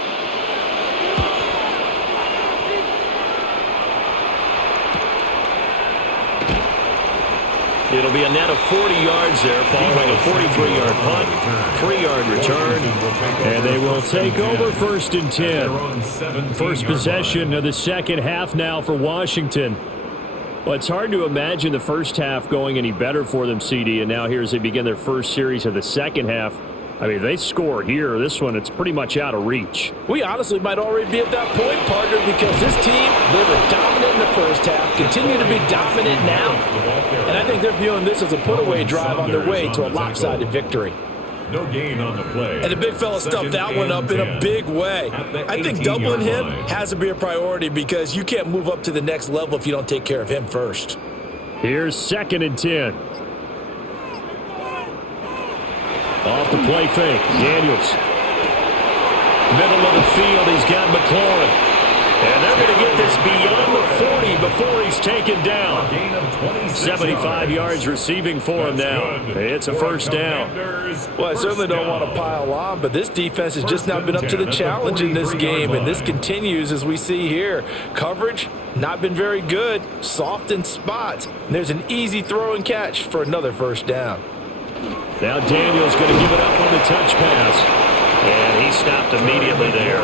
It'll be a net of 40 yards there, following a 43-yard punt, 3-yard return, and they will take over 1st and 10. First possession of the second half now for Washington. Well, it's hard to imagine the first half going any better for them, CD, and now here as they begin their first series of the second half. I mean, they score here. This one, it's pretty much out of reach. We honestly might already be at that point, partner, because this team, they were dominant in the first half, continue to be dominant now, and I think they're viewing this as a put-away drive on their way to a lopsided victory. No gain on the play. And the big fella stuffed that one up in a big way. I think doubling him has to be a priority because you can't move up to the next level if you don't take care of him first. Here's 2nd and 10. Off the play fake. Daniels. Middle of the field, he's got McLaurin. And they're going to get this beyond the 40 before he's taken down. 75 yards receiving for him now. It's a first down. Well, I certainly don't want to pile on, but this defense has just not been up to the challenge in this game, and this continues as we see here. Coverage, not been very good, soft in spots. And there's an easy throw and catch for another first down. Now Daniels going to give it up on the touch pass. And he stopped immediately there.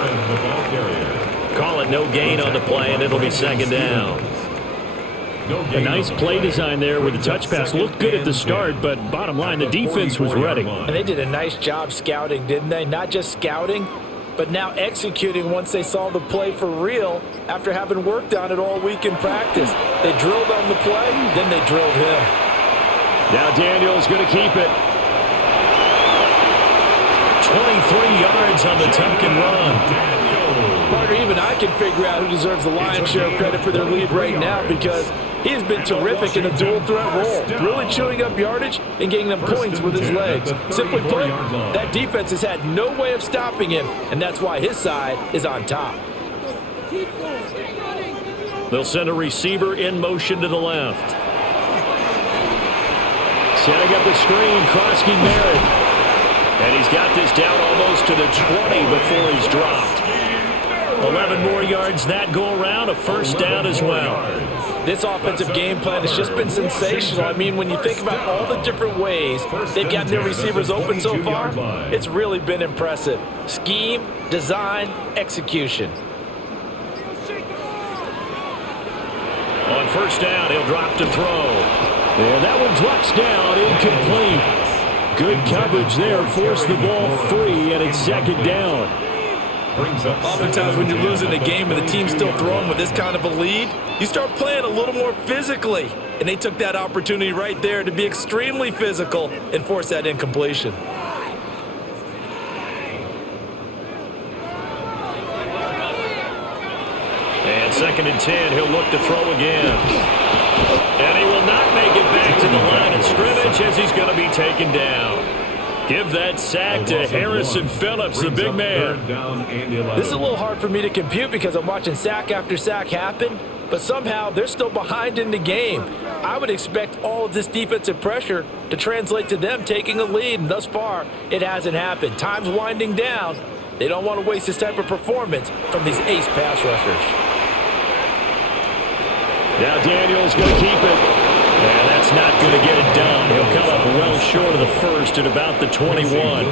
Call it no gain on the play, and it'll be 2nd down. A nice play design there with the touch pass. Looked good at the start, but bottom line, the defense was ready. And they did a nice job scouting, didn't they? Not just scouting, but now executing once they saw the play for real after having worked on it all week in practice. They drilled on the play, then they drilled him. Now Daniels going to keep it. 23 yards on the tuck and run. Partner, even I can figure out who deserves the lion's share of credit for their lead right now because he has been terrific in a dual threat role, really chewing up yardage and getting them points with his legs. Simply put, that defense has had no way of stopping him, and that's why his side is on top. They'll send a receiver in motion to the left. Setting up the screen, Krosky Merritt. And he's got this down almost to the 20 before he's dropped. 11 more yards that go around, a first down as well. This offensive game plan has just been sensational. I mean, when you think about all the different ways they've gotten their receivers open so far, it's really been impressive. Scheme, design, execution. On first down, he'll drop to throw. And that one drops down, incomplete. Good coverage there, forced the ball free, and it's 2nd down. Oftentimes when you're losing a game and the team's still throwing with this kind of a lead, you start playing a little more physically. And they took that opportunity right there to be extremely physical and force that incompletion. And 2nd and 10, he'll look to throw again. And he will not make it back to the line of scrimmage as he's going to be taken down. Give that sack to Harrison Phillips, the big man. This is a little hard for me to compute because I'm watching sack after sack happen, but somehow they're still behind in the game. I would expect all of this defensive pressure to translate to them taking a lead, and thus far, it hasn't happened. Time's winding down. They don't want to waste this type of performance from these ace pass rushers. Now Daniels going to keep it. And that's not going to get it done. He'll come up well short of the first at about the 21.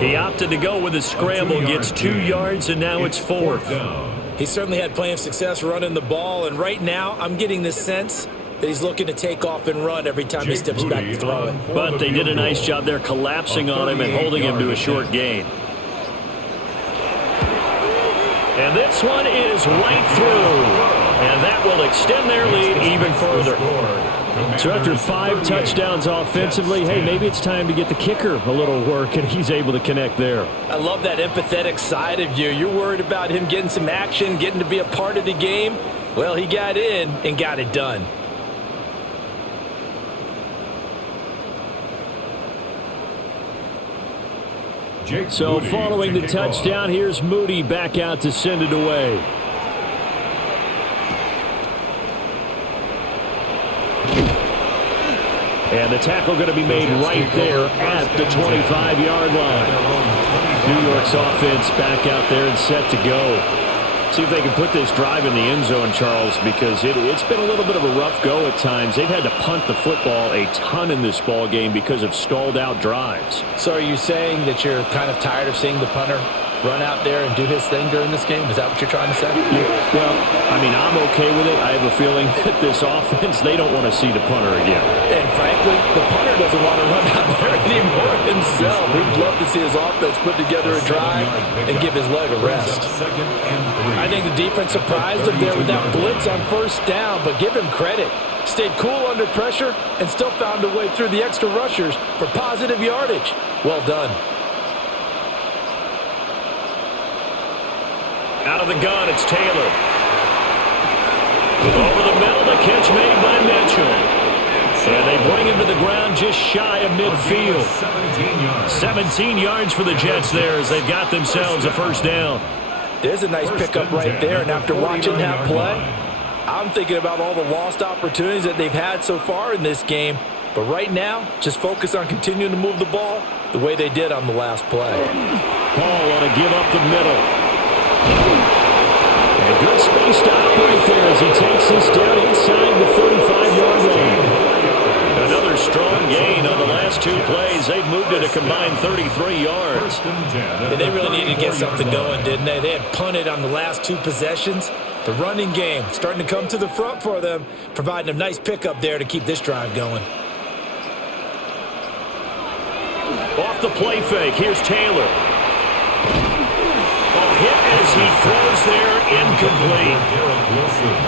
He opted to go with a scramble, gets 2 yards, and now it's 4th. He certainly had plenty of success running the ball, and right now I'm getting this sense that he's looking to take off and run every time he steps back to throw it. But they did a nice job there collapsing on him and holding him to a short gain. And this one is right through. And that will extend their lead even further. So after 5 touchdowns offensively, hey, maybe it's time to get the kicker a little work, and he's able to connect there. I love that empathetic side of you. You're worried about him getting some action, getting to be a part of the game. Well, he got in and got it done. So following the touchdown, here's Moody back out to send it away. And the tackle going to be made right there at the 25-yard line. New York's offense back out there and set to go. See if they can put this drive in the end zone, Charles, because it's been a little bit of a rough go at times. They've had to punt the football a ton in this ball game because of stalled out drives. So are you saying that you're kind of tired of seeing the punter run out there and do his thing during this game? Is that what you're trying to say? Yeah, well, I mean, I'm okay with it. I have a feeling that this offense, they don't want to see the punter again. And frankly, the punter doesn't want to run out there anymore himself. He'd love to see his offense put together a drive and give his leg a rest. I think the defense surprised him there with that blitz on first down, but give him credit. Stayed cool under pressure and still found a way through the extra rushers for positive yardage. Well done. Out of the gun, it's Taylor. Over the middle, the catch made by Mitchell. And they bring him to the ground just shy of midfield. 17 yards for the Jets there as they've got themselves a first down. There's a nice pickup right there, and after watching that play, I'm thinking about all the lost opportunities that they've had so far in this game. But right now, just focus on continuing to move the ball the way they did on the last play. Ball on a give up the middle. And good space to operate there as he takes this down inside the 35-yard line. Another strong gain on the last two plays. They've moved it a combined 33 yards. And they really needed to get something going, didn't they? They had punted on the last two possessions. The running game starting to come to the front for them, providing a nice pickup there to keep this drive going. Off the play fake, here's Taylor. Hit as he throws there, incomplete.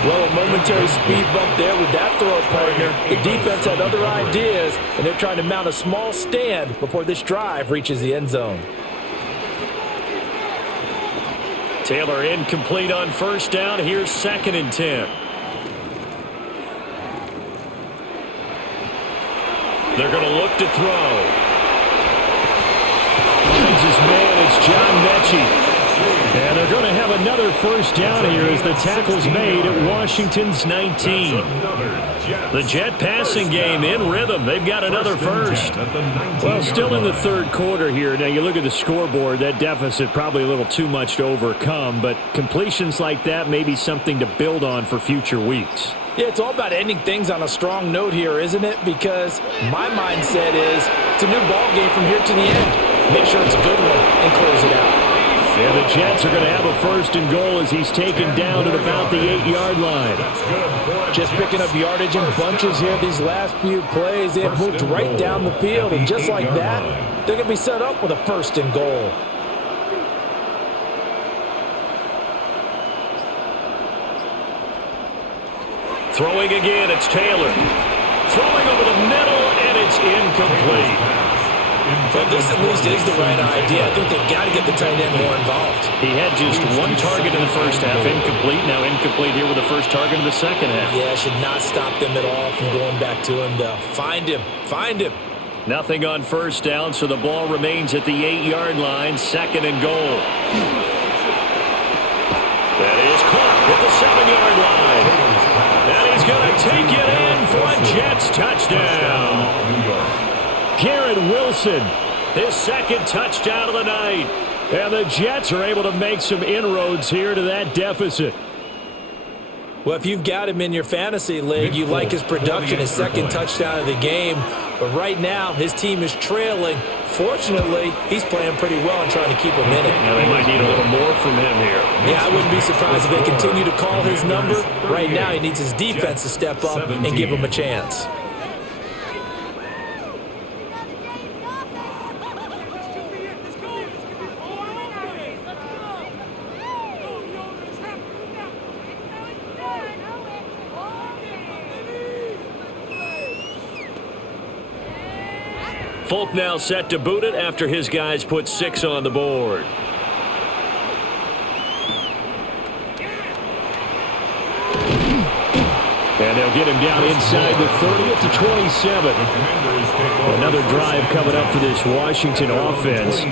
Well, a momentary speed bump there with that throw, partner. The defense had other ideas, and they're trying to mount a small stand before this drive reaches the end zone. Taylor incomplete on first down. Here's 2nd and 10. They're going to look to throw. Finds his man, it's John Mechie. And they're going to have another first down here as the tackle's made at Washington's 19. The Jet passing game in rhythm. They've got another first. Well, still in the third quarter here. Now, you look at the scoreboard, that deficit probably a little too much to overcome, but completions like that may be something to build on for future weeks. Yeah, it's all about ending things on a strong note here, isn't it? Because my mindset is it's a new ball game from here to the end. Make sure it's a good one and close it out. And the Jets are going to have a 1st and goal as he's taken down at about the 8-yard line. Just picking up yardage in bunches here these last few plays. They have moved right down the field, and just like that, they're going to be set up with a 1st and goal. Throwing again, it's Taylor. Throwing over the middle, and it's incomplete. Well, this at least is the right idea. I think they've got to get the tight end more involved. He had just one target in the first half, incomplete. Now incomplete here with the first target in the second half. Yeah, should not stop them at all from going back to him, though. Find him. Find him. Nothing on first down, so the ball remains at the 8-yard line, 2nd and goal. That is caught at the 7-yard line. And he's going to take it in for a Jets touchdown. Garrett Wilson, his 2nd touchdown of the night. And the Jets are able to make some inroads here to that deficit. Well, if you've got him in your fantasy league, you like his production, his 2nd touchdown of the game. But right now, his team is trailing. Fortunately, he's playing pretty well and trying to keep him in it. Now they might need a little more from him here. Yeah, I wouldn't be surprised if they continue to call his number. Right now, he needs his defense to step up and give him a chance. Folk now set to boot it after his guys put 6 on the board. And they'll get him down inside the 30 to 27. Another drive coming up for this Washington offense.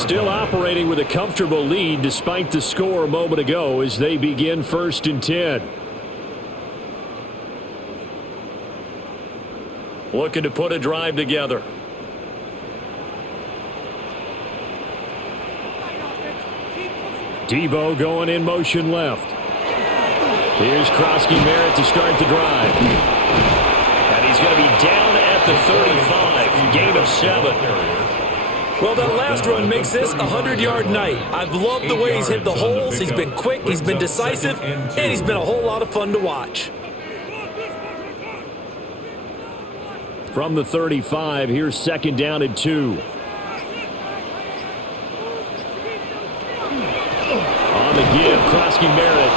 Still operating with a comfortable lead despite the score a moment ago as they begin 1st and 10. Looking to put a drive together. Debo going in motion left. Here's Krosky Merritt to start the drive. And he's going to be down at the 35. Gain of 7. Well, that last run makes this a 100-yard night. I've loved the way he's hit the holes. He's been quick, he's been decisive, and he's been a whole lot of fun to watch. From the 35, here's 2nd down and 2. On the give, Krosky Merritt.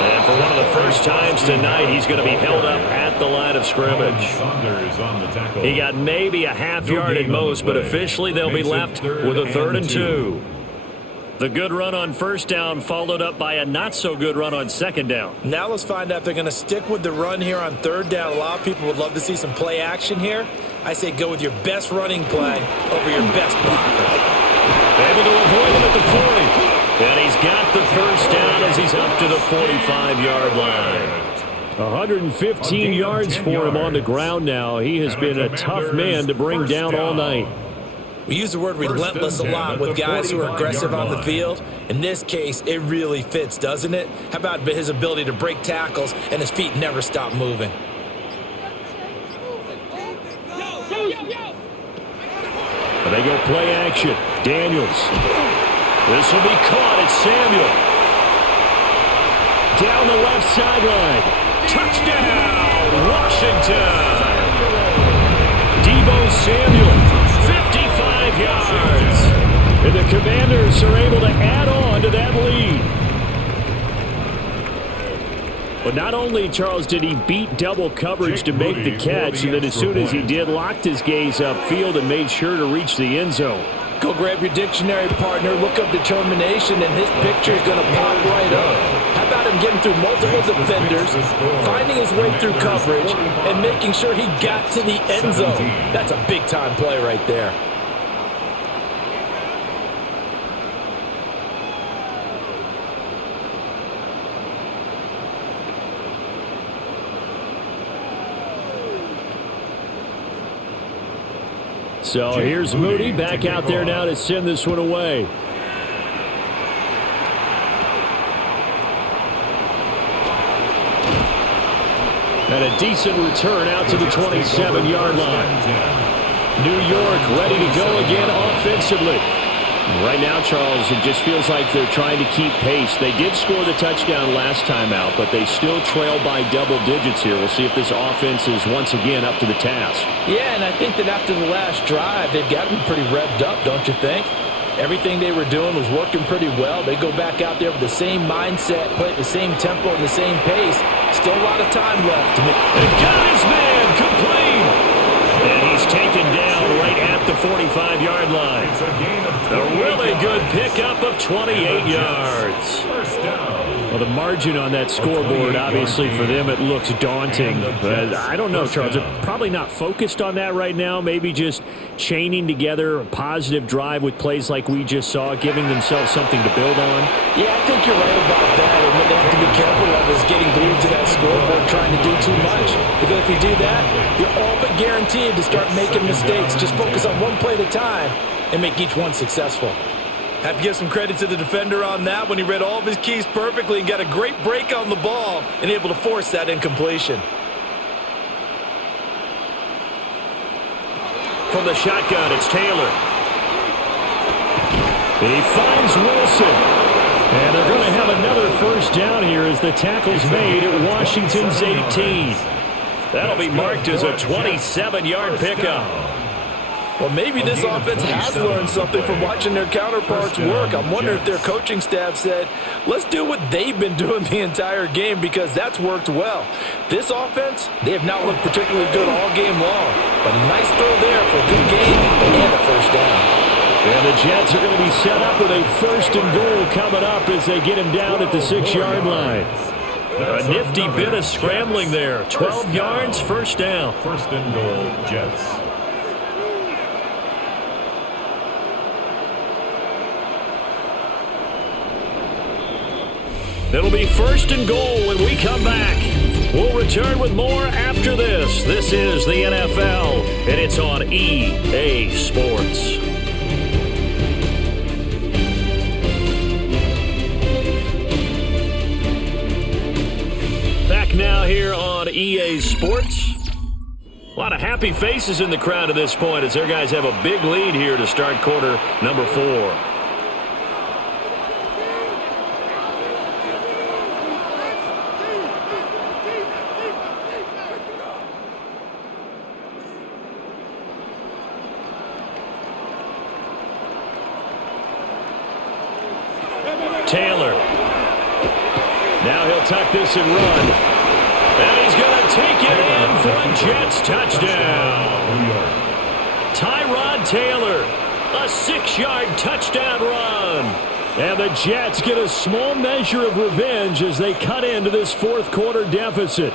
And for one of the first times tonight, he's going to be held up at the line of scrimmage. He got maybe a half yard at most, but officially they'll be left with a 3rd and 2. The good run on 1st down followed up by a not-so-good run on 2nd down. Now let's find out if they're going to stick with the run here on 3rd down. A lot of people would love to see some play action here. I say go with your best running play over your best blocker. Able to avoid him at the 40. And he's got the 1st down as he's up to the 45-yard line. 115 yards for him on the ground now. He has been a tough man to bring down all night. We use the word relentless a lot with guys who are aggressive on the field. In this case, it really fits, doesn't it? How about his ability to break tackles and his feet never stop moving? And they go play action. Daniels. This will be caught. It's Samuel. Down the left sideline. Touchdown, Washington. Deebo Samuel, 55 yards. And the Commanders are able to add on to that lead. But not only, Charles, did he beat double coverage to make the catch, and then as soon as he did, locked his gaze upfield and made sure to reach the end zone. Go grab your dictionary, partner, look up determination, and his picture is going to pop right up. How about him getting through multiple defenders, finding his way through coverage, and making sure he got to the end zone? That's a big-time play right there. So here's Moody back out there now to send this one away. And a decent return out to the 27-yard line. New York ready to go again offensively. Right now, Charles, it just feels like they're trying to keep pace. They did score the touchdown last time out, but they still trail by double digits here. We'll see if this offense is once again up to the task. Yeah, and I think that after the last drive, they've got to be pretty revved up, don't you think? Everything they were doing was working pretty well. They go back out there with the same mindset, play at the same tempo and the same pace. Still a lot of time left. And got his man complete. And he's taken down right at the 45-yard line. A really good pickup of 28 yards. Well, the margin on that scoreboard, obviously, for them, it looks daunting. But I don't know, Charles. They're probably not focused on that right now. Maybe just chaining together a positive drive with plays like we just saw, giving themselves something to build on. Yeah, I think you're right about that. And what they have to be careful of is getting glued to that scoreboard, trying to do too much. Because if you do that, you're all but guaranteed to start making mistakes. Just focus on one play at a time and make each one successful. Have to give some credit to the defender on that when he read all of his keys perfectly and got a great break on the ball and able to force that incompletion. From the shotgun, it's Taylor. He finds Wilson. And they're going to have another 1st down here as the tackle's made at Washington's 18. That'll be marked as a 27-yard pickup. Well, maybe this offense has learned something from watching their counterparts work. I'm wondering if their coaching staff said, let's do what they've been doing the entire game because that's worked well. This offense, they have not looked particularly good all game long. But a nice throw there for a good game and a 1st down. And the Jets are going to be set up with a 1st and goal coming up as they get him down at the 6-yard line. A nifty bit of scrambling there. 12 yards, 1st down. 1st and goal, Jets. It'll be 1st and goal when we come back. We'll return with more after this. This is the NFL, and it's on EA Sports. Back now here on EA Sports. A lot of happy faces in the crowd at this point as their guys have a big lead here to start quarter number 4. Taylor. Now he'll tuck this and run. And he's going to take it in for a Jets touchdown. Tyrod Taylor, a 6-yard touchdown run. And the Jets get a small measure of revenge as they cut into this fourth quarter deficit.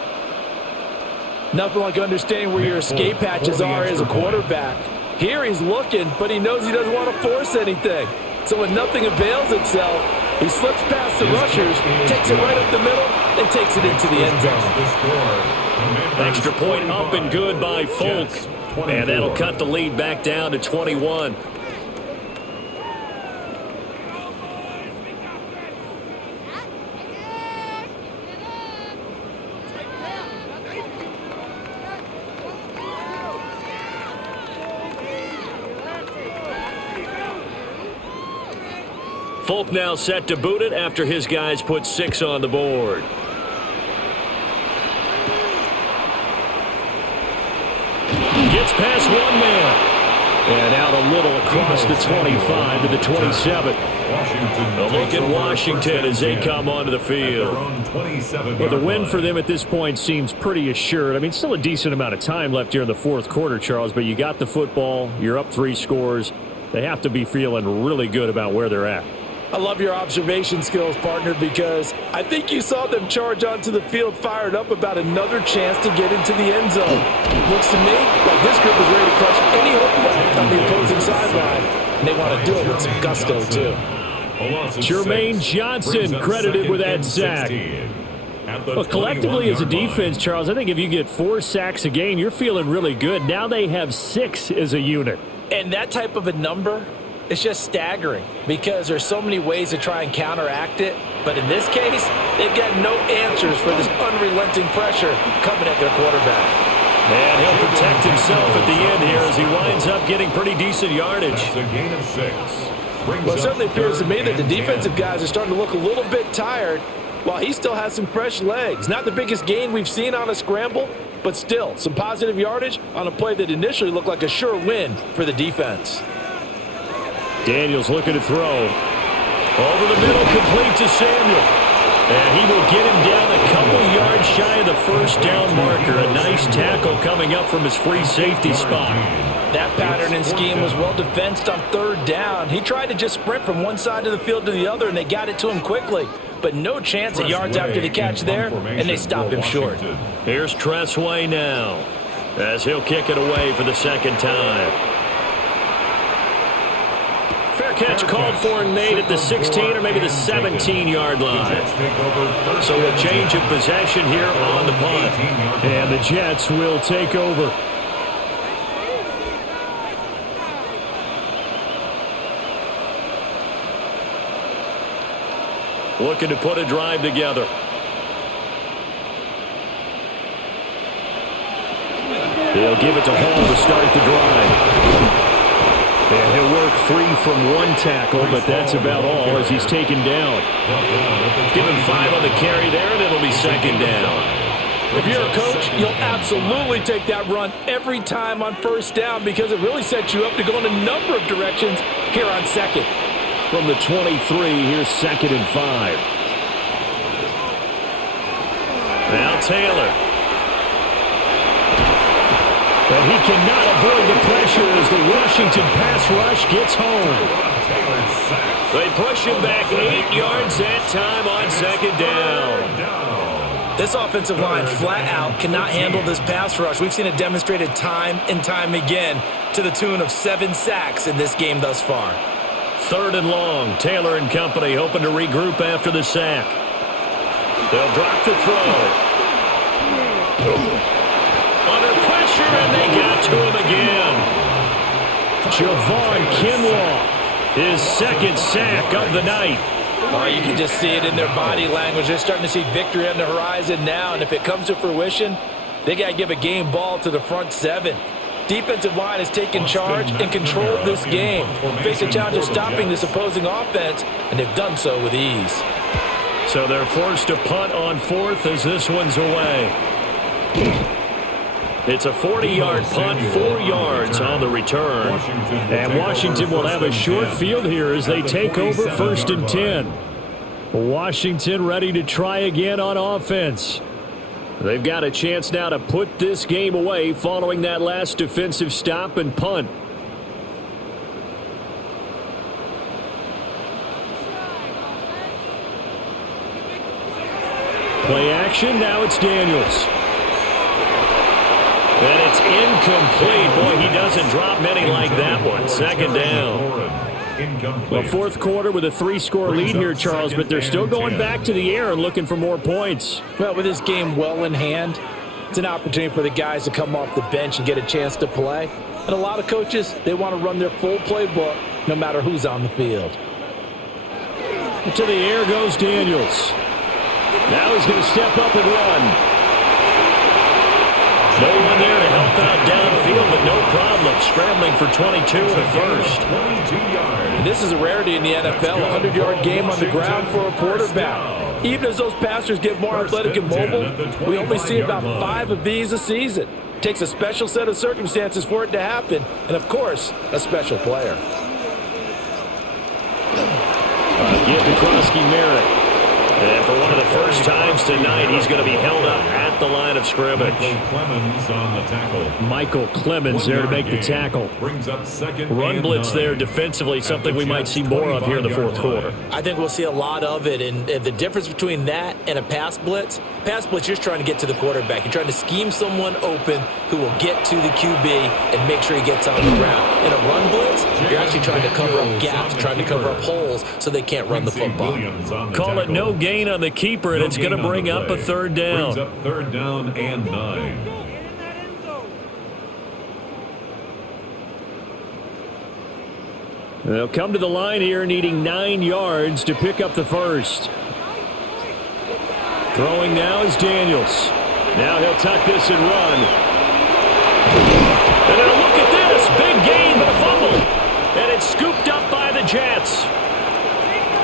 Nothing like understanding where your escape hatches are as a quarterback. Here he's looking, but he knows he doesn't want to force anything. So when nothing avails itself, he slips past the rushers, takes it right up the middle, and takes it into the end zone. Extra point up and good by Folk. And that'll cut the lead back down to 21. Folk now set to boot it after his guys put 6 on the board. Gets past one man. And out a little across the 25 to the 27. A look at Washington as they come onto the field. Well, the win for them at this point seems pretty assured. I mean, still a decent amount of time left here in the fourth quarter, Charles, but you got the football. You're up 3 scores. They have to be feeling really good about where they're at. I love your observation skills, partner, because I think you saw them charge onto the field fired up about another chance to get into the end zone. Looks to me like this group is ready to crush any hope left on the opposing sideline, and they want to do it with some gusto, too. Jermaine Johnson credited with that sack. Well, collectively as a defense, Charles, I think if you get 4 sacks a game, you're feeling really good. Now they have 6 as a unit. And that type of a number, it's just staggering because there's so many ways to try and counteract it. But in this case, they've got no answers for this unrelenting pressure coming at their quarterback. And he'll protect himself at the end here as he winds up getting pretty decent yardage. That's a gain of 6. Well, it certainly appears to me that the defensive guys are starting to look a little bit tired while he still has some fresh legs. Not the biggest gain we've seen on a scramble, but still some positive yardage on a play that initially looked like a sure win for the defense. Daniels looking to throw. Over the middle, complete to Samuel. And he will get him down a couple yards shy of the first down marker. A nice tackle coming up from his free safety spot. That pattern and scheme was well defensed on 3rd down. He tried to just sprint from one side of the field to the other, and they got it to him quickly. But no chance at yards after the catch there, and they stop him short. Here's Tressway now as he'll kick it away for the second time. Fair catch called for and made at the 16 or maybe the 17-yard line. So a change of possession here on the punt. And the Jets will take over. Looking to put a drive together. He'll give it to Hall to start the drive. And he'll work free from one tackle, but that's about all as he's taken down. Give him 5 on the carry there, and it'll be second down. If you're a coach, you'll absolutely take that run every time on first down because it really sets you up to go in a number of directions here on second. From the 23, here's 2nd and 5. Now Taylor. But he cannot avoid the pressure as the Washington pass rush gets home. They push him back 8 yards that time on second down. This offensive line flat out cannot handle this pass rush. We've seen it demonstrated time and time again to the tune of 7 sacks in this game thus far. 3rd and long. Taylor and company hoping to regroup after the sack. They'll drop to throw. Under pressure, and they got to him again. Javon Kinlaw, his 2nd sack of the night. Oh, you can just see it in their body language. They're starting to see victory on the horizon now, and if it comes to fruition, They got to give a game ball to the front seven. Defensive line has taken charge and controlled this game. Face a challenge of stopping this opposing offense, and they've done so with ease. So they're forced to punt on fourth as this one's away. It's a 40-yard punt, 4 yards on the return. And Washington will have a short field here as they take over 1st and 10. Washington ready to try again on offense. They've got a chance now to put this game away following that last defensive stop and punt. Play action, now it's Daniels. And it's incomplete. Boy, he doesn't drop many like that one. 2nd down. Well, 4th quarter with a 3-score lead here, Charles, but they're still going back to the air and looking for more points. Well, with this game well in hand, it's an opportunity for the guys to come off the bench and get a chance to play. And a lot of coaches, they want to run their full playbook no matter who's on the field. To the air goes Daniels. Now he's going to step up and run. No one there to help out downfield, but no problem. Scrambling for 22 and a first. And this is a rarity in the NFL, a 100-yard game on the ground for a quarterback. Even as those passers get more athletic and mobile, we only see about 5 of these a season. It takes a special set of circumstances for it to happen, and of course, a special player. Give to Krosky-Merritt. And for one of the first times tonight, he's going to be held up at the line of scrimmage. Michael Clemens there to make the tackle. Brings up 2nd Run and blitz 9. there defensively, something we might see more of here in the 4th quarter. I think we'll see a lot of it, and the difference between that and a pass blitz, you're just trying to get to the quarterback. You're trying to scheme someone open who will get to the QB and make sure he gets on the ground. In a run blitz, you're actually trying to cover up gaps, trying to cover up holes so they can't run the football. Call it no gain on the keeper, and it's going to bring up a 3rd down. Brings up 3rd down and 9. They'll come to the line here needing 9 yards to pick up the first. Throwing now is Daniels. Now he'll tuck this and run. And then look at this. Big gain, but a fumble. And it's scooped up by the Jets.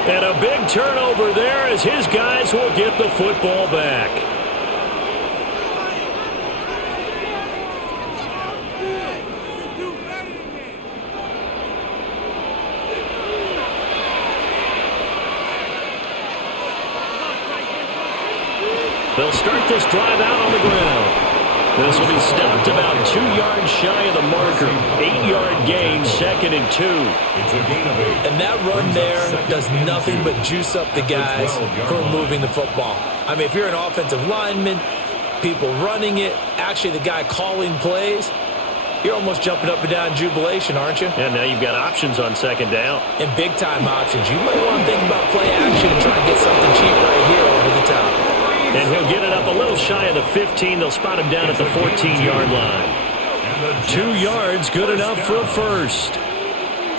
And a big turnover there as his guys will get the football back. They'll start this drive out on the ground. This will be stopped about 2 yards shy of the marker. 8-yard gain, 2nd and 2. It's a gain of 8. And that run there does nothing but juice up the guys who are moving the football. I mean, if you're an offensive lineman, people running it, actually the guy calling plays, you're almost jumping up and down in jubilation, aren't you? And now you've got options on 2nd down. And big-time options. You might want to think about play action and try and get something cheap right here over the top. And he'll get it up a little shy of the 15. They'll spot him down at the 14-yard line. 2 yards, good enough for a first.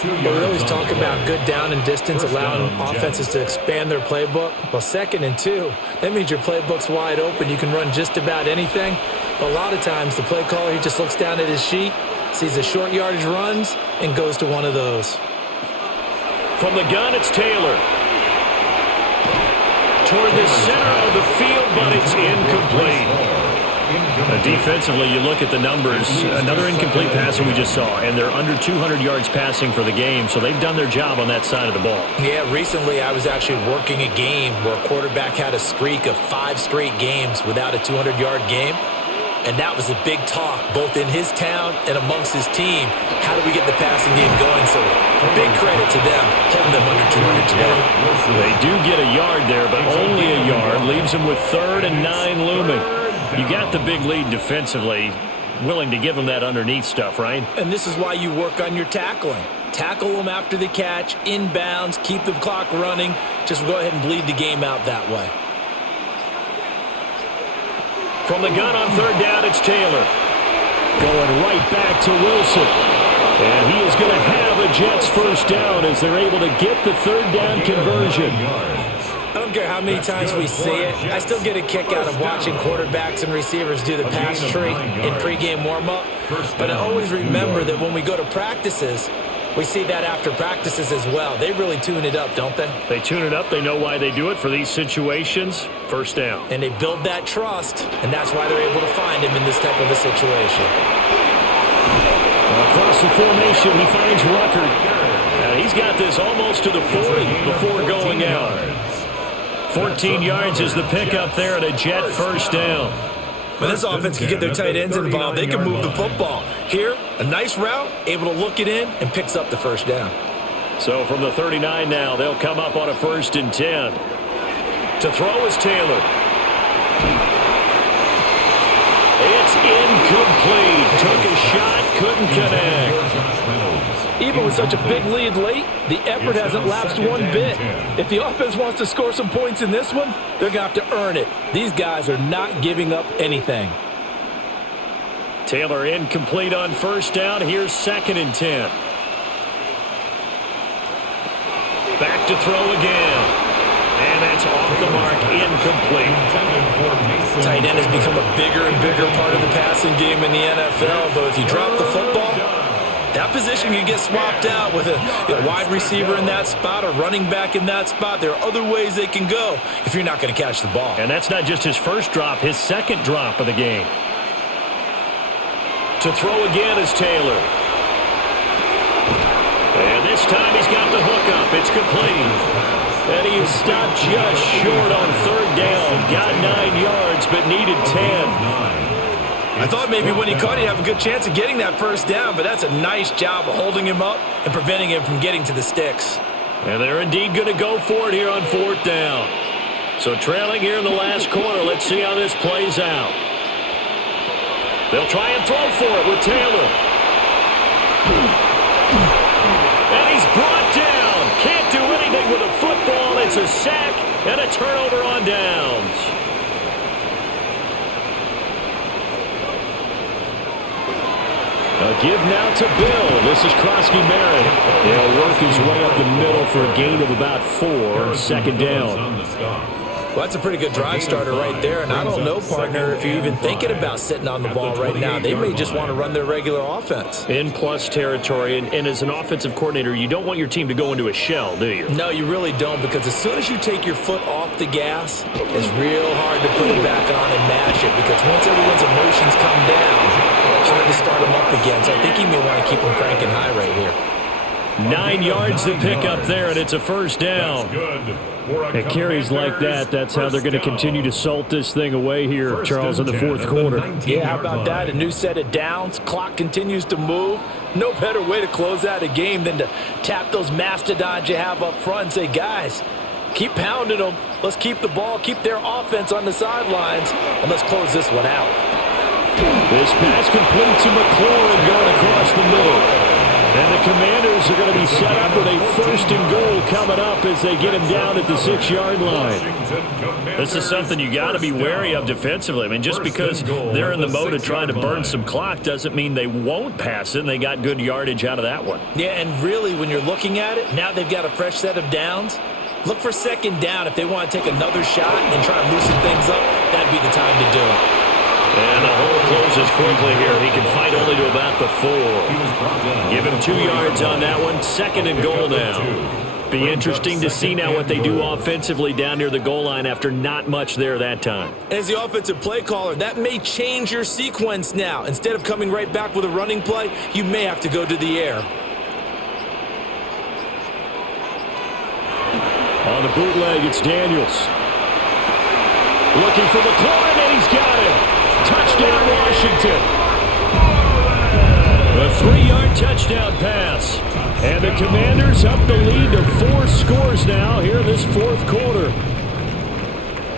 We always talk about good down and distance, allowing offenses to expand their playbook. Well, 2nd and 2, that means your playbook's wide open. You can run just about anything. But a lot of times, the play caller, he just looks down at his sheet, sees the short yardage runs, and goes to one of those. From the gun, it's Taylor. Toward the center of the field, but it's incomplete. Defensively, you look at the numbers. Another incomplete passer we just saw, and they're under 200 yards passing for the game, so they've done their job on that side of the ball. Yeah, recently I was actually working a game where a quarterback had a streak of 5 straight games without a 200-yard game, and that was a big talk, both in his town and amongst his team. How do we get the passing game going? So big credit to them, holding them under 200 today. They do get a yard there, but only a yard. Leaves them with 3rd and 9 looming. You got the big lead defensively, willing to give them that underneath stuff, right? And this is why you work on your tackling. Tackle them after the catch, inbounds, keep the clock running. Just go ahead and bleed the game out that way. From the gun on 3rd down, it's Taylor. Going right back to Wilson. And he is going to have a Jets first down as they're able to get the 3rd down conversion. I don't care how many times we see it. I still get a kick out of watching quarterbacks and receivers do the pass tree in pregame warm-up. But I always remember that when we go to practices, we see that after practices as well. They really tune it up, don't they? They tune it up. They know why they do it for these situations. First down. And they build that trust, and that's why they're able to find him in this type of a situation. Across the formation, he finds Rucker. He's got this almost to the 40 before going out. 14 yards is the pickup there at a Jet first down. When this offense can get their tight ends involved, they can move the football. Here, a nice route, able to look it in, and picks up the first down. So from the 39 now, they'll come up on a 1st and 10. To throw is Taylor. It's incomplete. Took a shot, couldn't connect. Even with such a big lead late, the effort hasn't lapsed one bit. If the offense wants to score some points in this one, they're going to have to earn it. These guys are not giving up anything. Taylor incomplete on 1st down. Here's 2nd and 10. Back to throw again. And that's off the mark, incomplete. Tight end has become a bigger and bigger part of the passing game in the NFL, but if you drop the football, that position can get swapped out with a wide receiver in that spot, a running back in that spot. There are other ways they can go if you're not going to catch the ball. And that's not just his first drop, his second drop of the game. To throw again is Taylor. And this time he's got the hook up. It's complete. And he stopped just short on 3rd down. Got 9 yards, but needed 10. I thought maybe when he caught, he'd have a good chance of getting that first down, but that's a nice job of holding him up and preventing him from getting to the sticks. And they're indeed going to go for it here on 4th down. So trailing here in the last quarter, let's see how this plays out. They'll try and throw for it with Taylor. And he's brought down. Can't do anything with a football. It's a sack and a turnover on downs. A give now to Bill. This is Krosky-Merritt. He'll work his way up the middle for a gain of about 4. 2nd down. Well, that's a pretty good drive starter right there, and I don't know, partner, if you're even thinking about sitting on the ball right now. They may just want to run their regular offense. In plus territory, and as an offensive coordinator, you don't want your team to go into a shell, do you? No, you really don't, because as soon as you take your foot off the gas, it's real hard to put it back on and mash it, because once everyone's emotions come down, it's hard to start them up again. So I think you may want to keep them cranking high right here. 9 yards to pick up there, and it's a 1st down. At carries like that, that's how they're going to continue to salt this thing away here, Charles, in the 4th quarter. Yeah, how about that? A new set of downs. Clock continues to move. No better way to close out a game than to tap those mastodons you have up front and say, guys, keep pounding them. Let's keep the ball, keep their offense on the sidelines, and let's close this one out. This pass complete to McLaurin going across the middle. And the Commanders are going to be set up with a 1st and goal coming up as they get him down at the 6-yard line. This is something you got to be wary of defensively. I mean, just because they're in the mode of trying to burn some clock doesn't mean they won't pass it, and they got good yardage out of that one. Yeah, and really, when you're looking at it, now they've got a fresh set of downs. Look for 2nd down. If they want to take another shot and try and loosen things up, that'd be the time to do it. And the hole closes quickly here. He can fight only to about the 4. Give him 2 yards on that one. 2nd and goal now. Be interesting to see now what they do offensively down near the goal line after not much there that time. As the offensive play caller, that may change your sequence now. Instead of coming right back with a running play, you may have to go to the air. On the bootleg, it's Daniels. Looking for McLaurin, and he's got it. Touchdown, Washington. A 3-yard touchdown pass. And the Commanders up the lead to 4 scores now here in this 4th quarter.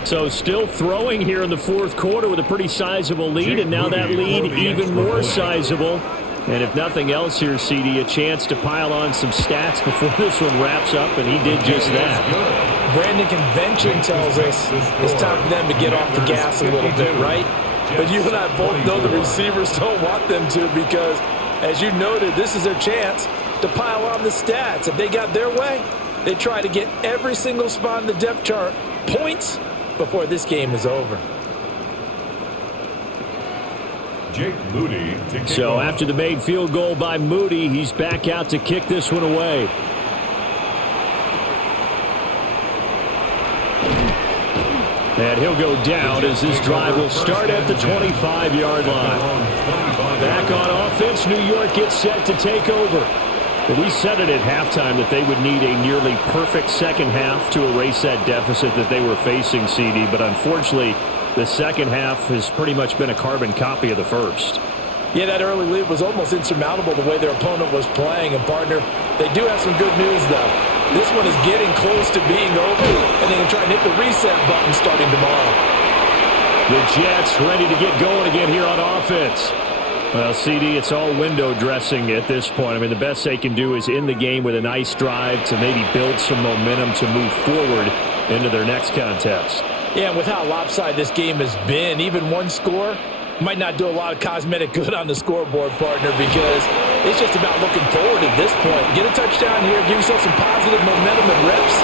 So still throwing here in the 4th quarter with a pretty sizable lead, and now that lead even more sizable. And if nothing else here, CD, a chance to pile on some stats before this one wraps up, and he did just that. Brandon, convention tells us it's time for them to get off the gas a little bit, right? But you and I both know the receivers don't want them to, because, as you noted, this is their chance to pile on the stats. If they got their way, They try to get every single spot in the depth chart points before this game is over. Jake Moody to kick So off. after the made field goal by Moody, he's back out to kick this one away. And he'll go down as this drive will start at the 25-yard line. Back on offense, New York gets set to take over. Well, we said it at halftime that they would need a nearly perfect second half to erase that deficit that they were facing, CD. But unfortunately, the second half has pretty much been a carbon copy of the first. Yeah, that early lead was almost insurmountable the way their opponent was playing. And, partner, they do have some good news, though. This one is getting close to being over, and they can try and hit the reset button starting tomorrow. The Jets ready to get going again here on offense. Well, CD, it's all window dressing at this point. I mean, the best they can do is end the game with a nice drive to maybe build some momentum to move forward into their next contest. Yeah, and with how lopsided this game has been, even one score might not do a lot of cosmetic good on the scoreboard, partner, because it's just about looking forward at this point. Get a touchdown here, give yourself some positive momentum and reps.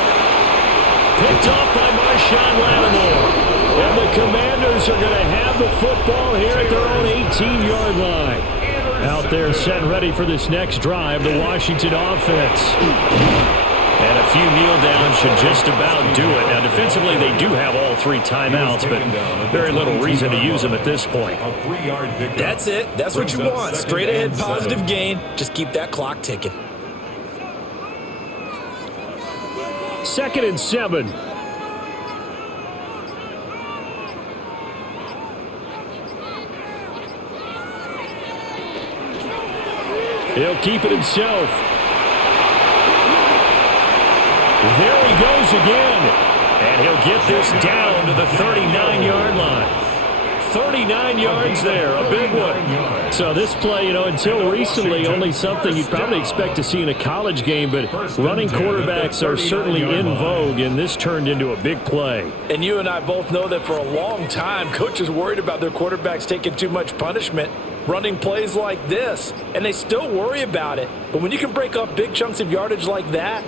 Picked off by Marshawn Lattimore. And the Commanders are going to have the football here at their own 18-yard line. Out there set ready for this next drive, the Washington offense. And a few kneel downs should just about do it. Now, defensively, they do have all three timeouts, but very little reason to use them at this point. That's it. That's what you want. Straight ahead, positive gain. Just keep that clock ticking. 2nd and 7. He'll keep it himself. There he goes again. And he'll get this down to the 39-yard line. 39 yards there, a big one. So this play, until recently, only something you'd probably expect to see in a college game, but running quarterbacks are certainly in vogue, and this turned into a big play. And you and I both know that for a long time, coaches worried about their quarterbacks taking too much punishment running plays like this, and they still worry about it. But when you can break up big chunks of yardage like that,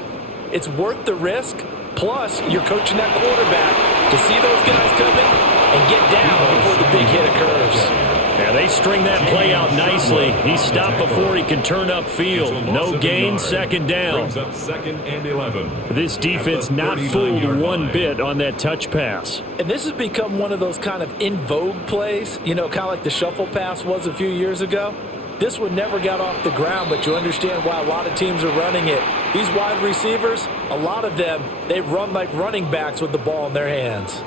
it's worth the risk. Plus, you're coaching that quarterback to see those guys coming and get down before the big hit occurs. Yeah, they string that play out nicely. He stopped before he can turn upfield. No gain, 2nd down. Brings up 2nd and 11. This defense not fooled one bit on that touch pass. And this has become one of those kind of in vogue plays, kind of like the shuffle pass was a few years ago. This one never got off the ground, but you understand why a lot of teams are running it. These wide receivers, a lot of them, they run like running backs with the ball in their hands.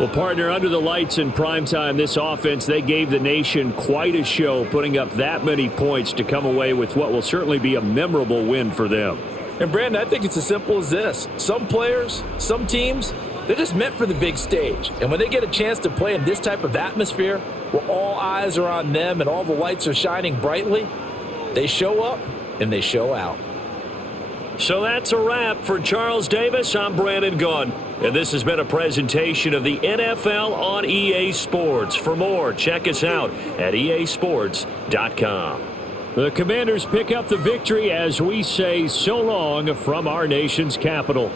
Well, partner, under the lights in primetime, this offense, they gave the nation quite a show, putting up that many points to come away with what will certainly be a memorable win for them. And, Brandon, I think it's as simple as this. Some players, some teams, they're just meant for the big stage. And when they get a chance to play in this type of atmosphere, where all eyes are on them and all the lights are shining brightly, they show up and they show out. So that's a wrap for Charles Davis. I'm Brandon Gunn, and this has been a presentation of the NFL on EA Sports. For more, check us out at easports.com. The Commanders pick up the victory as we say so long from our nation's capital.